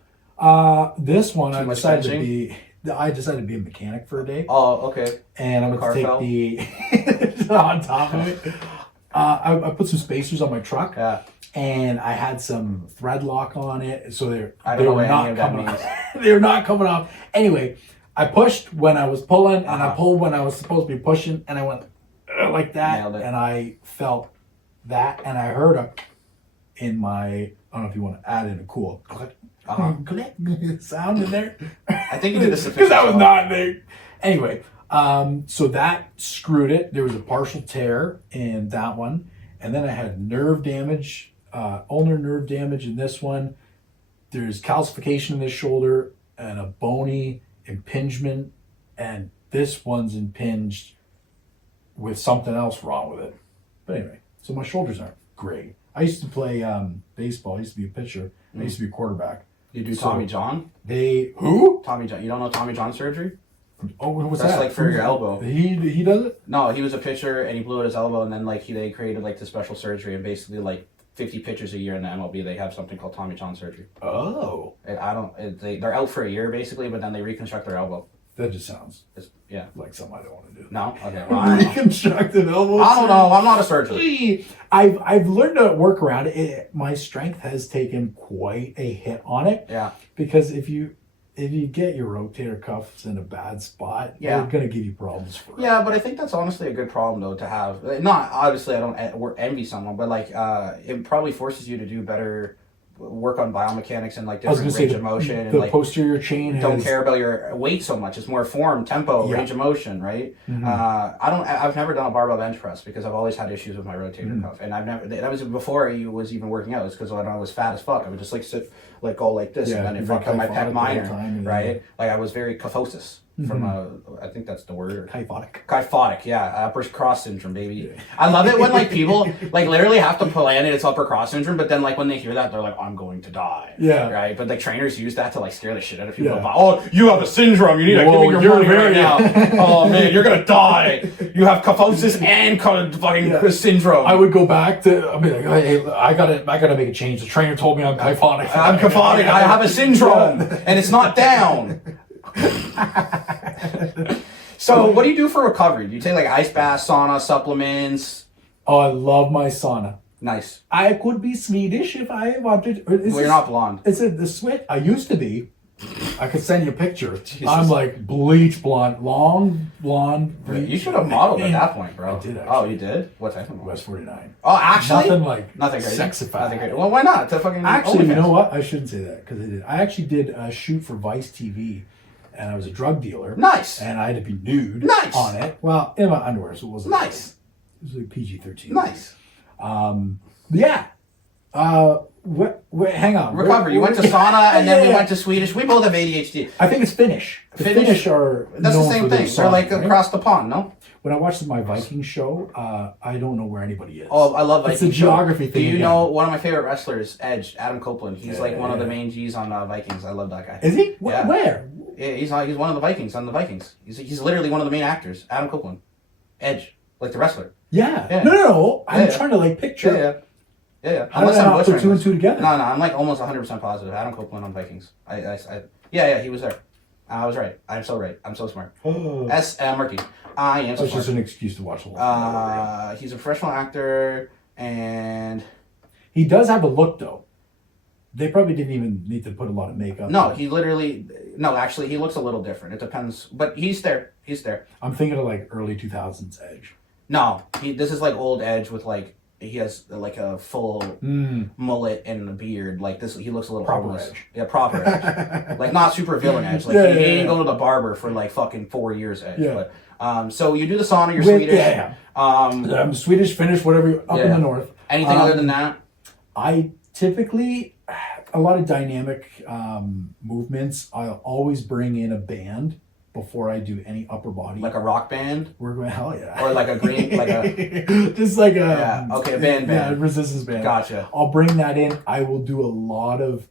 This one I much decided to benching? be a mechanic for a day. Oh, okay. And I'm Car going fell? to take the on top of it. I put some spacers on my truck. Yeah. And I had some thread lock on it, so I they don't know were what any not of that coming means. off. They were not coming off. Anyway, I pushed when I was pulling, and I pulled when I was supposed to be pushing, and I went like that, Nailed it. and I felt that, and I heard in my, I don't know if you want to add in a cool click sound in there. I think you did this Because that was not there. Anyway, so that screwed it. There was a partial tear in that one, and then I had nerve damage. Ulnar nerve damage in this one. There's calcification in this shoulder and a bony impingement, and this one's impinged with something else wrong with it. But anyway, so my shoulders aren't great. I used to play baseball. I used to be a pitcher. I used to be a quarterback. You do Tommy John? Who? Tommy John. You don't know Tommy John surgery? Oh, what was That's that? like for your elbow. He does it? No, he was a pitcher and he blew out his elbow, and then like they created like the special surgery, and basically like 50 pitchers a year in the MLB, they have something called Tommy John surgery. Oh. They're out for a year basically, but then they reconstruct their elbow. That just sounds Yeah. like something I don't want to do. No? Okay. Well, I don't know. Reconstructed elbow. I don't know. I'm not a surgeon. I've learned to work around it. My strength has taken quite a hit on it. Yeah. Because if you get your rotator cuffs in a bad spot, they're gonna give you problems for it. Yeah, but I think that's honestly a good problem though to have. Not obviously, I don't envy someone, but like it probably forces you to do better work on biomechanics and like I was different gonna say range of motion and the like posterior chain don't has, care about your weight so much. It's more form, tempo, range of motion, right? I've never done a barbell bench press because I've always had issues with my rotator cuff, and that was before I was even working out. It's because when I was fat as fuck, I would just like sit like go like this, and then it fucked up my pec minor, right? Like I was very kyphosis from I think that's the word. Kyphotic, yeah, upper cross syndrome, baby. Yeah. I love it when like people like literally have to plan it. It's upper cross syndrome, but then like when they hear that, they're like, "I'm going to die." Yeah. Right. But like trainers use that to like scare the shit out of people. Yeah. About, oh, you have a syndrome. You need to give me your money right now. Oh man, you're gonna die. You have kyphosis and fucking syndrome. I would go back to. I mean, like, hey, I gotta make a change. The trainer told me I'm kyphotic. I'm kyphotic. I have a syndrome, and it's not down. So, what do you do for recovery? Do you take like ice baths, sauna, supplements? Oh, I love my sauna. Nice. I could be Swedish if I wanted. Well, you're not blonde. It's the switch. I used to be. I could send you a picture. Jesus. I'm like bleach blonde, long blonde. You should have modeled at that point, bro. I did, Oh, actually. you did? What type of model? West 49. Oh, actually? Nothing crazy. sexified. Nothing crazy. Well, why not? To fucking Actually, you OnlyFans. know what? I shouldn't say that because I did. I actually did a shoot for Vice TV, and I was a drug dealer. Nice. And I had to be nude. Nice. On it. Well, in my underwear, so it wasn't. Nice. It was like PG-13. Nice. Yeah. Hang on. Recovery. You went to sauna and then we went to Swedish. We both have ADHD. I think it's Finnish. The Finnish are That's the known same for their thing. They're like sauna, right? across the pond, no? When I watched my Viking show, I don't know where anybody is. Oh, I love It's Vikings. a geography thing. Do you again. know one of my favorite wrestlers, Edge, Adam Copeland? He's Yeah, like one of the yeah. main G's on Vikings. I love that guy. Is he? Yeah. Where? Yeah, he's one of the Vikings on the Vikings. He's literally one of the main actors. Adam Copeland, Edge, like the wrestler. Yeah. Yeah. No. I'm Yeah. trying to like picture. Yeah. How did I not put two and two together? No, I'm like almost 100% positive. Adam Copeland on Vikings. Yeah, he was there. I was right. I'm so right. I'm so smart. Oh. Murky. I am so That's smart. just an excuse to watch the whole thing. He's a professional actor, and He does have a look though. They probably didn't even need to put a lot of makeup. actually, he looks a little different. It depends, but he's there. He's there. I'm thinking of like early 2000s Edge. No, this is like old Edge with like he has like a full mullet and a beard. Like this, he looks a little Proper homeless. Edge. Yeah, proper Edge. Like not super villain Edge. Like he didn't go to the barber for like fucking 4 years Edge. Yeah. But so you do the sauna. You're Swedish. Yeah. I'm Swedish, Finnish, whatever. Up in the north. Anything other than that? I typically a lot of dynamic movements. I'll always bring in a band before I do any upper body. Like a rock band? We're going hell yeah. Or like a green, like a just like a a band. Yeah, resistance band. Gotcha. I'll bring that in. I will do a lot of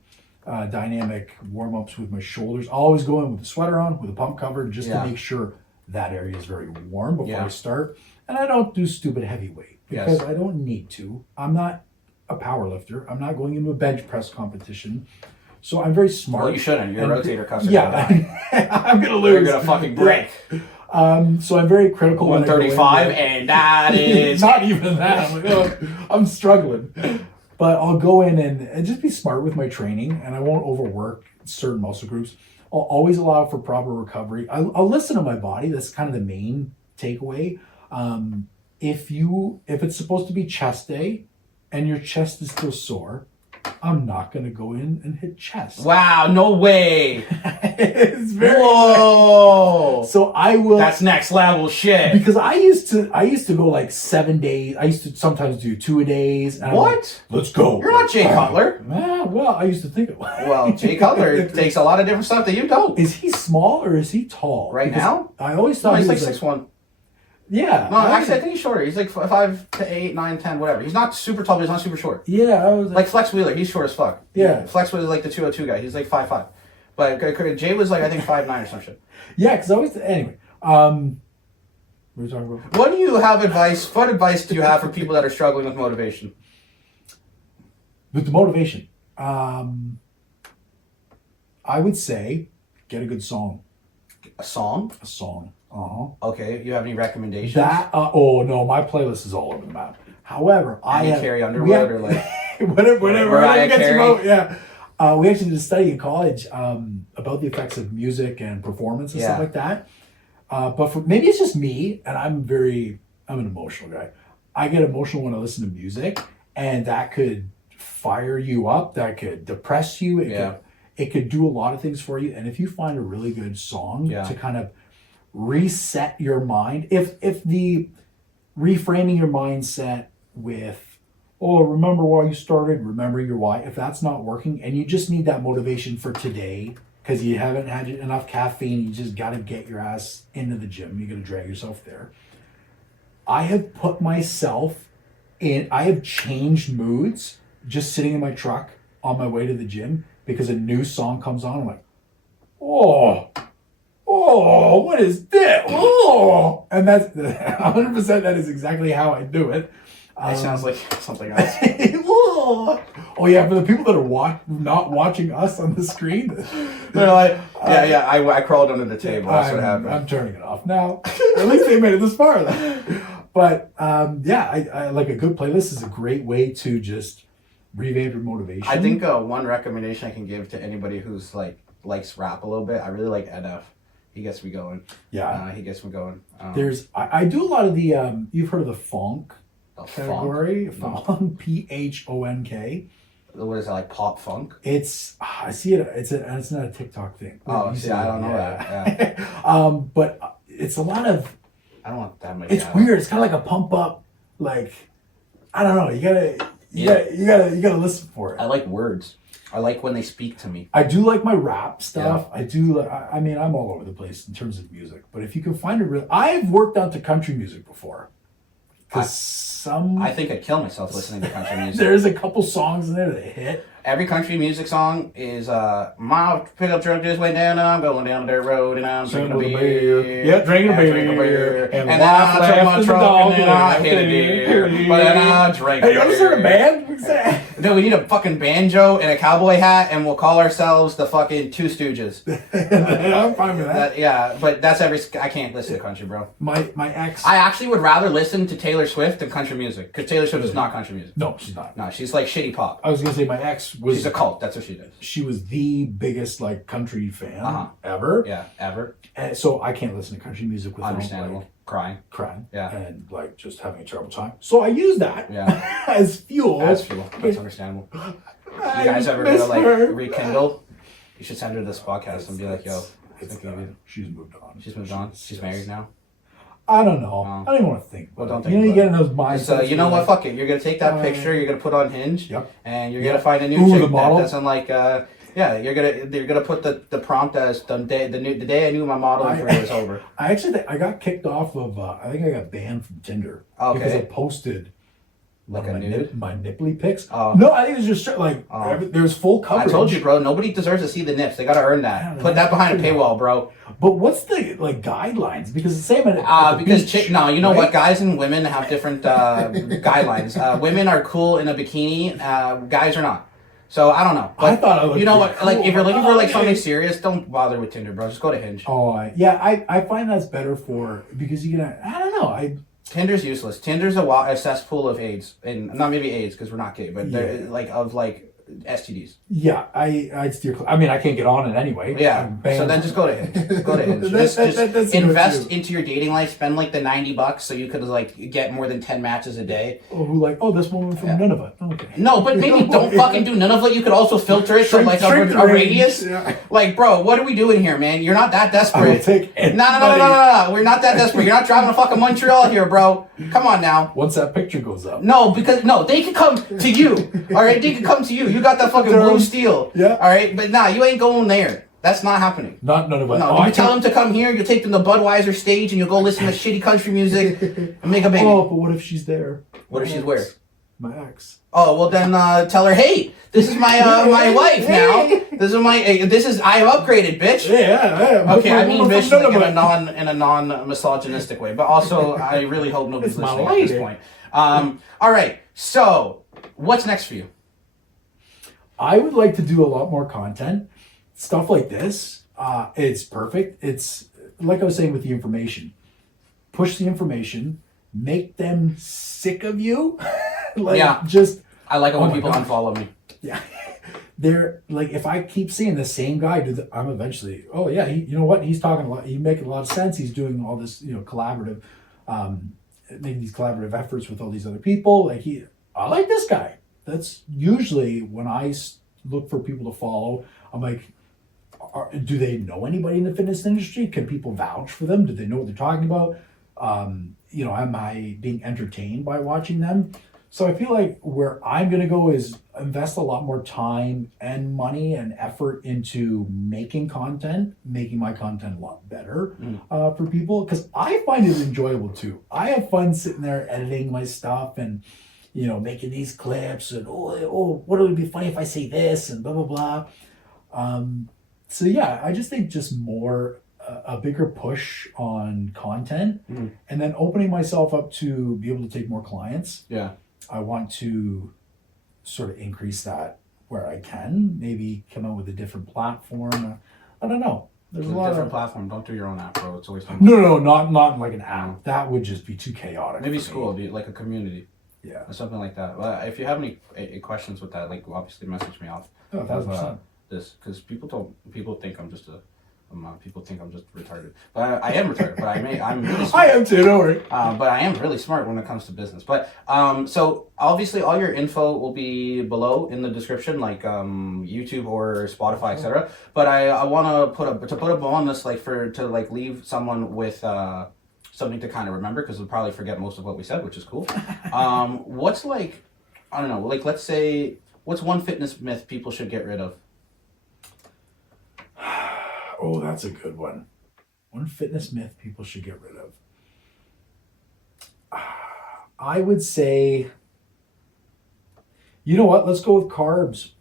dynamic warm ups with my shoulders. I'll always go in with a sweater on, with a pump cover, just to make sure that area is very warm before I start. And I don't do stupid heavyweight because I don't need to. I'm not a power lifter. I'm not going into a bench press competition. So I'm very smart. Well, you shouldn't. Your rotator cuffs are I'm gonna lose. You're gonna fucking break. So I'm very critical. 135, and that is not even that. I'm like, oh, I'm struggling. But I'll go in and just be smart with my training, and I won't overwork certain muscle groups. I'll always allow for proper recovery. I'll listen to my body. That's kind of the main takeaway. If it's supposed to be chest day, and your chest is still sore, I'm not going to go in and hit chest. Wow, no way. It's very Whoa. So I will. That's next level shit. Because I used to go like 7 days. I used to sometimes do 2 a days. And What? I'm like, let's go. You're not Jay Cutler. Well, I used to think it was. Well, Jay Cutler takes a lot of different stuff that you don't. Is he small or is he tall? Right Because now? I always No, thought he's he like was 6'1". Yeah. No, actually, I think he's shorter. He's like 5 to 8, 9, 10, whatever. He's not super tall, but he's not super short. Yeah, I was Like Flex Wheeler, he's short as fuck. Yeah. Flex was like the 202 guy. He's like 5'5". But Jay was like, I think 5'9" or some shit. Yeah, because I always anyway. What are we talking about? What advice do you have for people that are struggling with motivation? With the motivation, I would say get a good song. A song? A song. Okay, you have any recommendations? Oh no, my playlist is all over the map. However, Carrie Underwood or like whatever Mariah gets you Carey? out, yeah. We actually did a study in college about the effects of music and performance and stuff like that. But maybe it's just me, and I'm an emotional guy. I get emotional when I listen to music, and that could fire you up. That could depress you. It could do a lot of things for you. And if you find a really good song to kind of reset your mind, if the reframing your mindset with, oh, remember why you started, remember your why, if that's not working and you just need that motivation for today because you haven't had enough caffeine, you just got to get your ass into the gym, you got to drag yourself there. I have put myself in, I have changed moods just sitting in my truck on my way to the gym because a new song comes on. I'm like, oh, what is this? Oh, and that's 100%. That is exactly how I do it. That sounds like something else. Oh yeah, for the people that are not watching us on the screen, They're like, I crawled under the table. That's what happened. I'm turning it off now. At least they made it this far. But I like a good playlist is a great way to just revamp your motivation. I think one recommendation I can give to anybody who's like likes rap a little bit. I really like NF. He gets me going. Yeah. He gets me going. I do a lot of the you've heard of the funk The category? funk? Funk, PHONK. What is that, like pop funk? It's I see it. It's not a TikTok thing. Oh, You see, see I it, don't know yeah. that. But it's a lot of. I don't want that much. It's weird. It's kind of like a pump up. Like I don't know. You gotta listen for it. I like words. I like when they speak to me. I do like my rap stuff. I do. I mean, I'm all over the place in terms of music. But if you can find a real, I've worked out to country music before. Because I think I'd kill myself listening to country music. There's a couple songs in there that hit. Every country music song is my pickup truck just went down and I'm going down the dirt road and I'm drinking a beer. Yeah, drinking a beer. And then I took my truck and then I hit a deer. But then I drank a Hey, you want to start a beer. band? What's that? No, we need a fucking banjo and a cowboy hat and we'll call ourselves the fucking Two Stooges. I'm fine with that. Yeah, but that's I can't listen to country, bro. My ex. I actually would rather listen to Taylor Swift than country music because Taylor Swift is not country music. No, she's not. No, she's like shitty pop. I was gonna say my ex was. She's a cult. That's what she does. She was the biggest like country fan ever. Yeah, ever. And so I can't listen to country music without Understandable. like Crying. Yeah. And like just having a terrible time. So I use that as fuel. That's understandable. You guys ever go to like rekindle? You should send her this podcast and be like, yo, she's moved on. She's moved on. She's married now. I don't know. I don't even want to think. Well, don't you think. You get in those mindsets. So you know what? Fuck it. You're gonna take that picture. You're gonna put on Hinge. Yep. And you're gonna find a new chick that doesn't like. You're gonna put the prompt as the day I knew my modeling career was over. I actually I got kicked off of. I think I got banned from Tinder because I posted. Like a nude? My nipply pics. Oh. No, I think it's just like there's full coverage. I told you, bro. Nobody deserves to see the nips. They gotta earn that. Put that behind a paywall, bro. But what's the like guidelines? Because the same because you know what? Guys and women have different guidelines. Women are cool in a bikini. Guys are not. So I don't know. But I thought I looked. You know what? Cool. Like if you're looking for like something serious, don't bother with Tinder, bro. Just go to Hinge. Oh yeah, I find that's better for because you can. I don't know. Tinder's useless. Tinder's a cesspool of AIDS, and not maybe AIDS because we're not gay, but they're like of like STDs. Yeah, I'd steer. I mean, I can't get on it anyway. Yeah. So then just go to Hinge. Go to Hinge. Just invest into your dating life. Spend like the $90 so you could like get more than 10 matches a day. Oh, this woman from Nineveh. Okay. No, but maybe don't fucking do none of it. You could also filter it to like a radius. Yeah. Like, bro, what are we doing here, man? You're not that desperate. I will take No. We're not that desperate. You're not driving to fucking Montreal here, bro. Come on now. Once that picture goes up. No, because they could come to you. All right, they could come to you. You got that fucking blue steel. Yeah. All right, but you ain't going there. That's not happening. None of it. No, you tell them to come here. You take them to Budweiser stage, and you'll go listen to shitty country music and make a baby. Oh, but what if she's there? What if she's where? My ex. Oh well, then tell her, hey, this is my my wife now. I have upgraded, bitch. Yeah. Okay, I mean bitch like in a non misogynistic way, but also I really hope nobody's listening at this point. All right, so what's next for you? I would like to do a lot more content, stuff like this. It's perfect. It's like I was saying with the information. Push the information, make them sick of you. I like it when people unfollow me. Yeah. They're like, if I keep seeing the same guy I'm eventually, you know what? He's talking a lot. He's making a lot of sense. He's doing all this, collaborative, making these collaborative efforts with all these other people. I like this guy. That's usually when I look for people to follow. I'm like, do they know anybody in the fitness industry? Can people vouch for them? Do they know what they're talking about? Am I being entertained by watching them? So I feel like where I'm going to go is invest a lot more time and money and effort into making my content a lot better for people. Because I find it enjoyable too. I have fun sitting there editing my stuff and making these clips and what would be funny if I say this and blah blah blah. So yeah, I just think just more a bigger push on content and then opening myself up to be able to take more clients. Yeah, I want to sort of increase that where I can. Maybe come up with a different platform. I don't know. There's a lot different platform. Don't do your own app, bro. It's always fun. No, not like an app. That would just be too chaotic. Maybe school, be like a community. Yeah, or something like that. Well, if you have any questions with that, like obviously message me off. Oh, 1,000%. this because people think I'm just people think I'm just retarded, but I am retarded. But I'm really smart. I am too. Don't worry. But I am really smart when it comes to business. But so obviously all your info will be below in the description, like YouTube or Spotify, etc. But I want to put a bow on this, like to leave someone with something to kind of remember, because we'll probably forget most of what we said, which is cool. What's like, I don't know, like let's say, what's one fitness myth people should get rid of? Oh, that's a good one. One fitness myth people should get rid of. I would say, you know what? Let's go with carbs.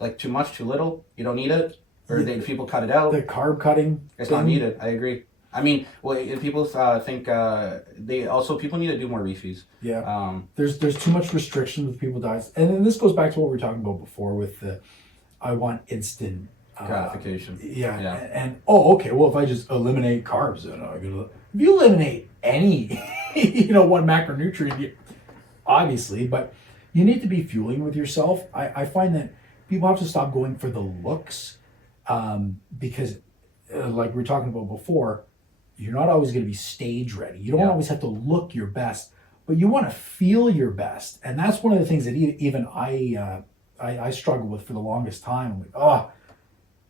Like too much, too little? You don't need it? Or people cut it out? The carb cutting. It's not needed. I agree. I mean, well, people think people need to do more refeeds. Yeah. There's too much restriction with people's diets, and then this goes back to what we were talking about before with the, I want instant gratification. Yeah. And okay. Well, if I just eliminate carbs, then if you eliminate any, one macronutrient, obviously, but you need to be fueling with yourself. I find that people have to stop going for the looks, because, like we were talking about before, you're not always going to be stage ready. You don't always have to look your best, but you want to feel your best, and that's one of the things that even I struggled with for the longest time. I'm like,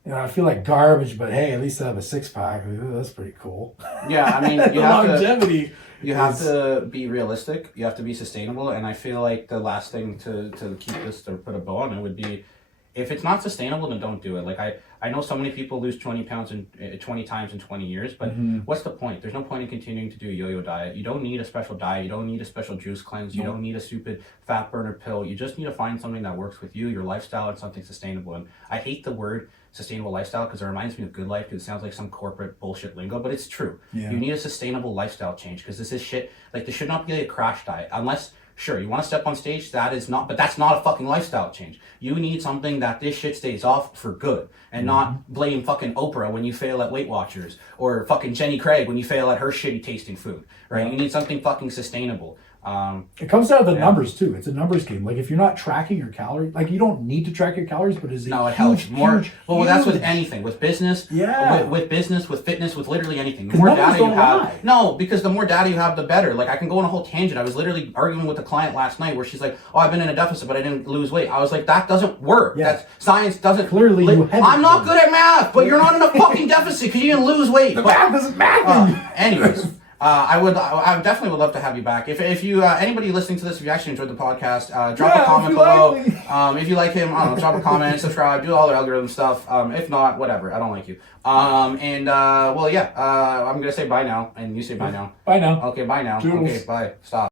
I feel like garbage, but hey, at least I have a six pack. That's pretty cool. Yeah, I mean, the longevity. You have to be realistic. You have to be sustainable, and I feel like the last thing to keep this, to put a bow on it, would be, if it's not sustainable, then don't do it. Like I know so many people lose 20 pounds in 20 times in 20 years, but what's the point? There's no point in continuing to do a yo-yo diet. You don't need a special diet. You don't need a special juice cleanse. You don't need a stupid fat burner pill. You just need to find something that works with you, your lifestyle, and something sustainable. And I hate the word sustainable lifestyle because it reminds me of good life, because it sounds like some corporate bullshit lingo, but it's true. Yeah. You need a sustainable lifestyle change, because this is shit. Like, this should not be a crash diet, unless, sure, you want to step on stage, but that's not a fucking lifestyle change. You need something that this shit stays off for good, and not blame fucking Oprah when you fail at Weight Watchers, or fucking Jenny Craig when you fail at her shitty tasting food, right? You need something fucking sustainable. It comes down to the numbers too. It's a numbers game. Like, if you're not tracking your calories, like, you don't need to track your calories, but it helps more. Well, that's with anything, with business, with business, with fitness, with literally anything. The more data you have, because the more data you have, the better. Like, I can go on a whole tangent. I was literally arguing with a client last night where she's like, "Oh, I've been in a deficit, but I didn't lose weight." I was like, "That doesn't work. That's science doesn't." Clearly, I'm not good at math, but you're not in a fucking deficit because you didn't lose weight. The math doesn't matter. Anyways. I definitely would love to have you back. If you anybody listening to this, if you actually enjoyed the podcast, drop a comment below. If you like him, I don't know, drop a comment, subscribe, do all the algorithm stuff. If not, whatever. I don't like you. I'm gonna say bye now, and you say bye now. Bye now. Okay, bye now. Toodles. Okay, bye. Stop.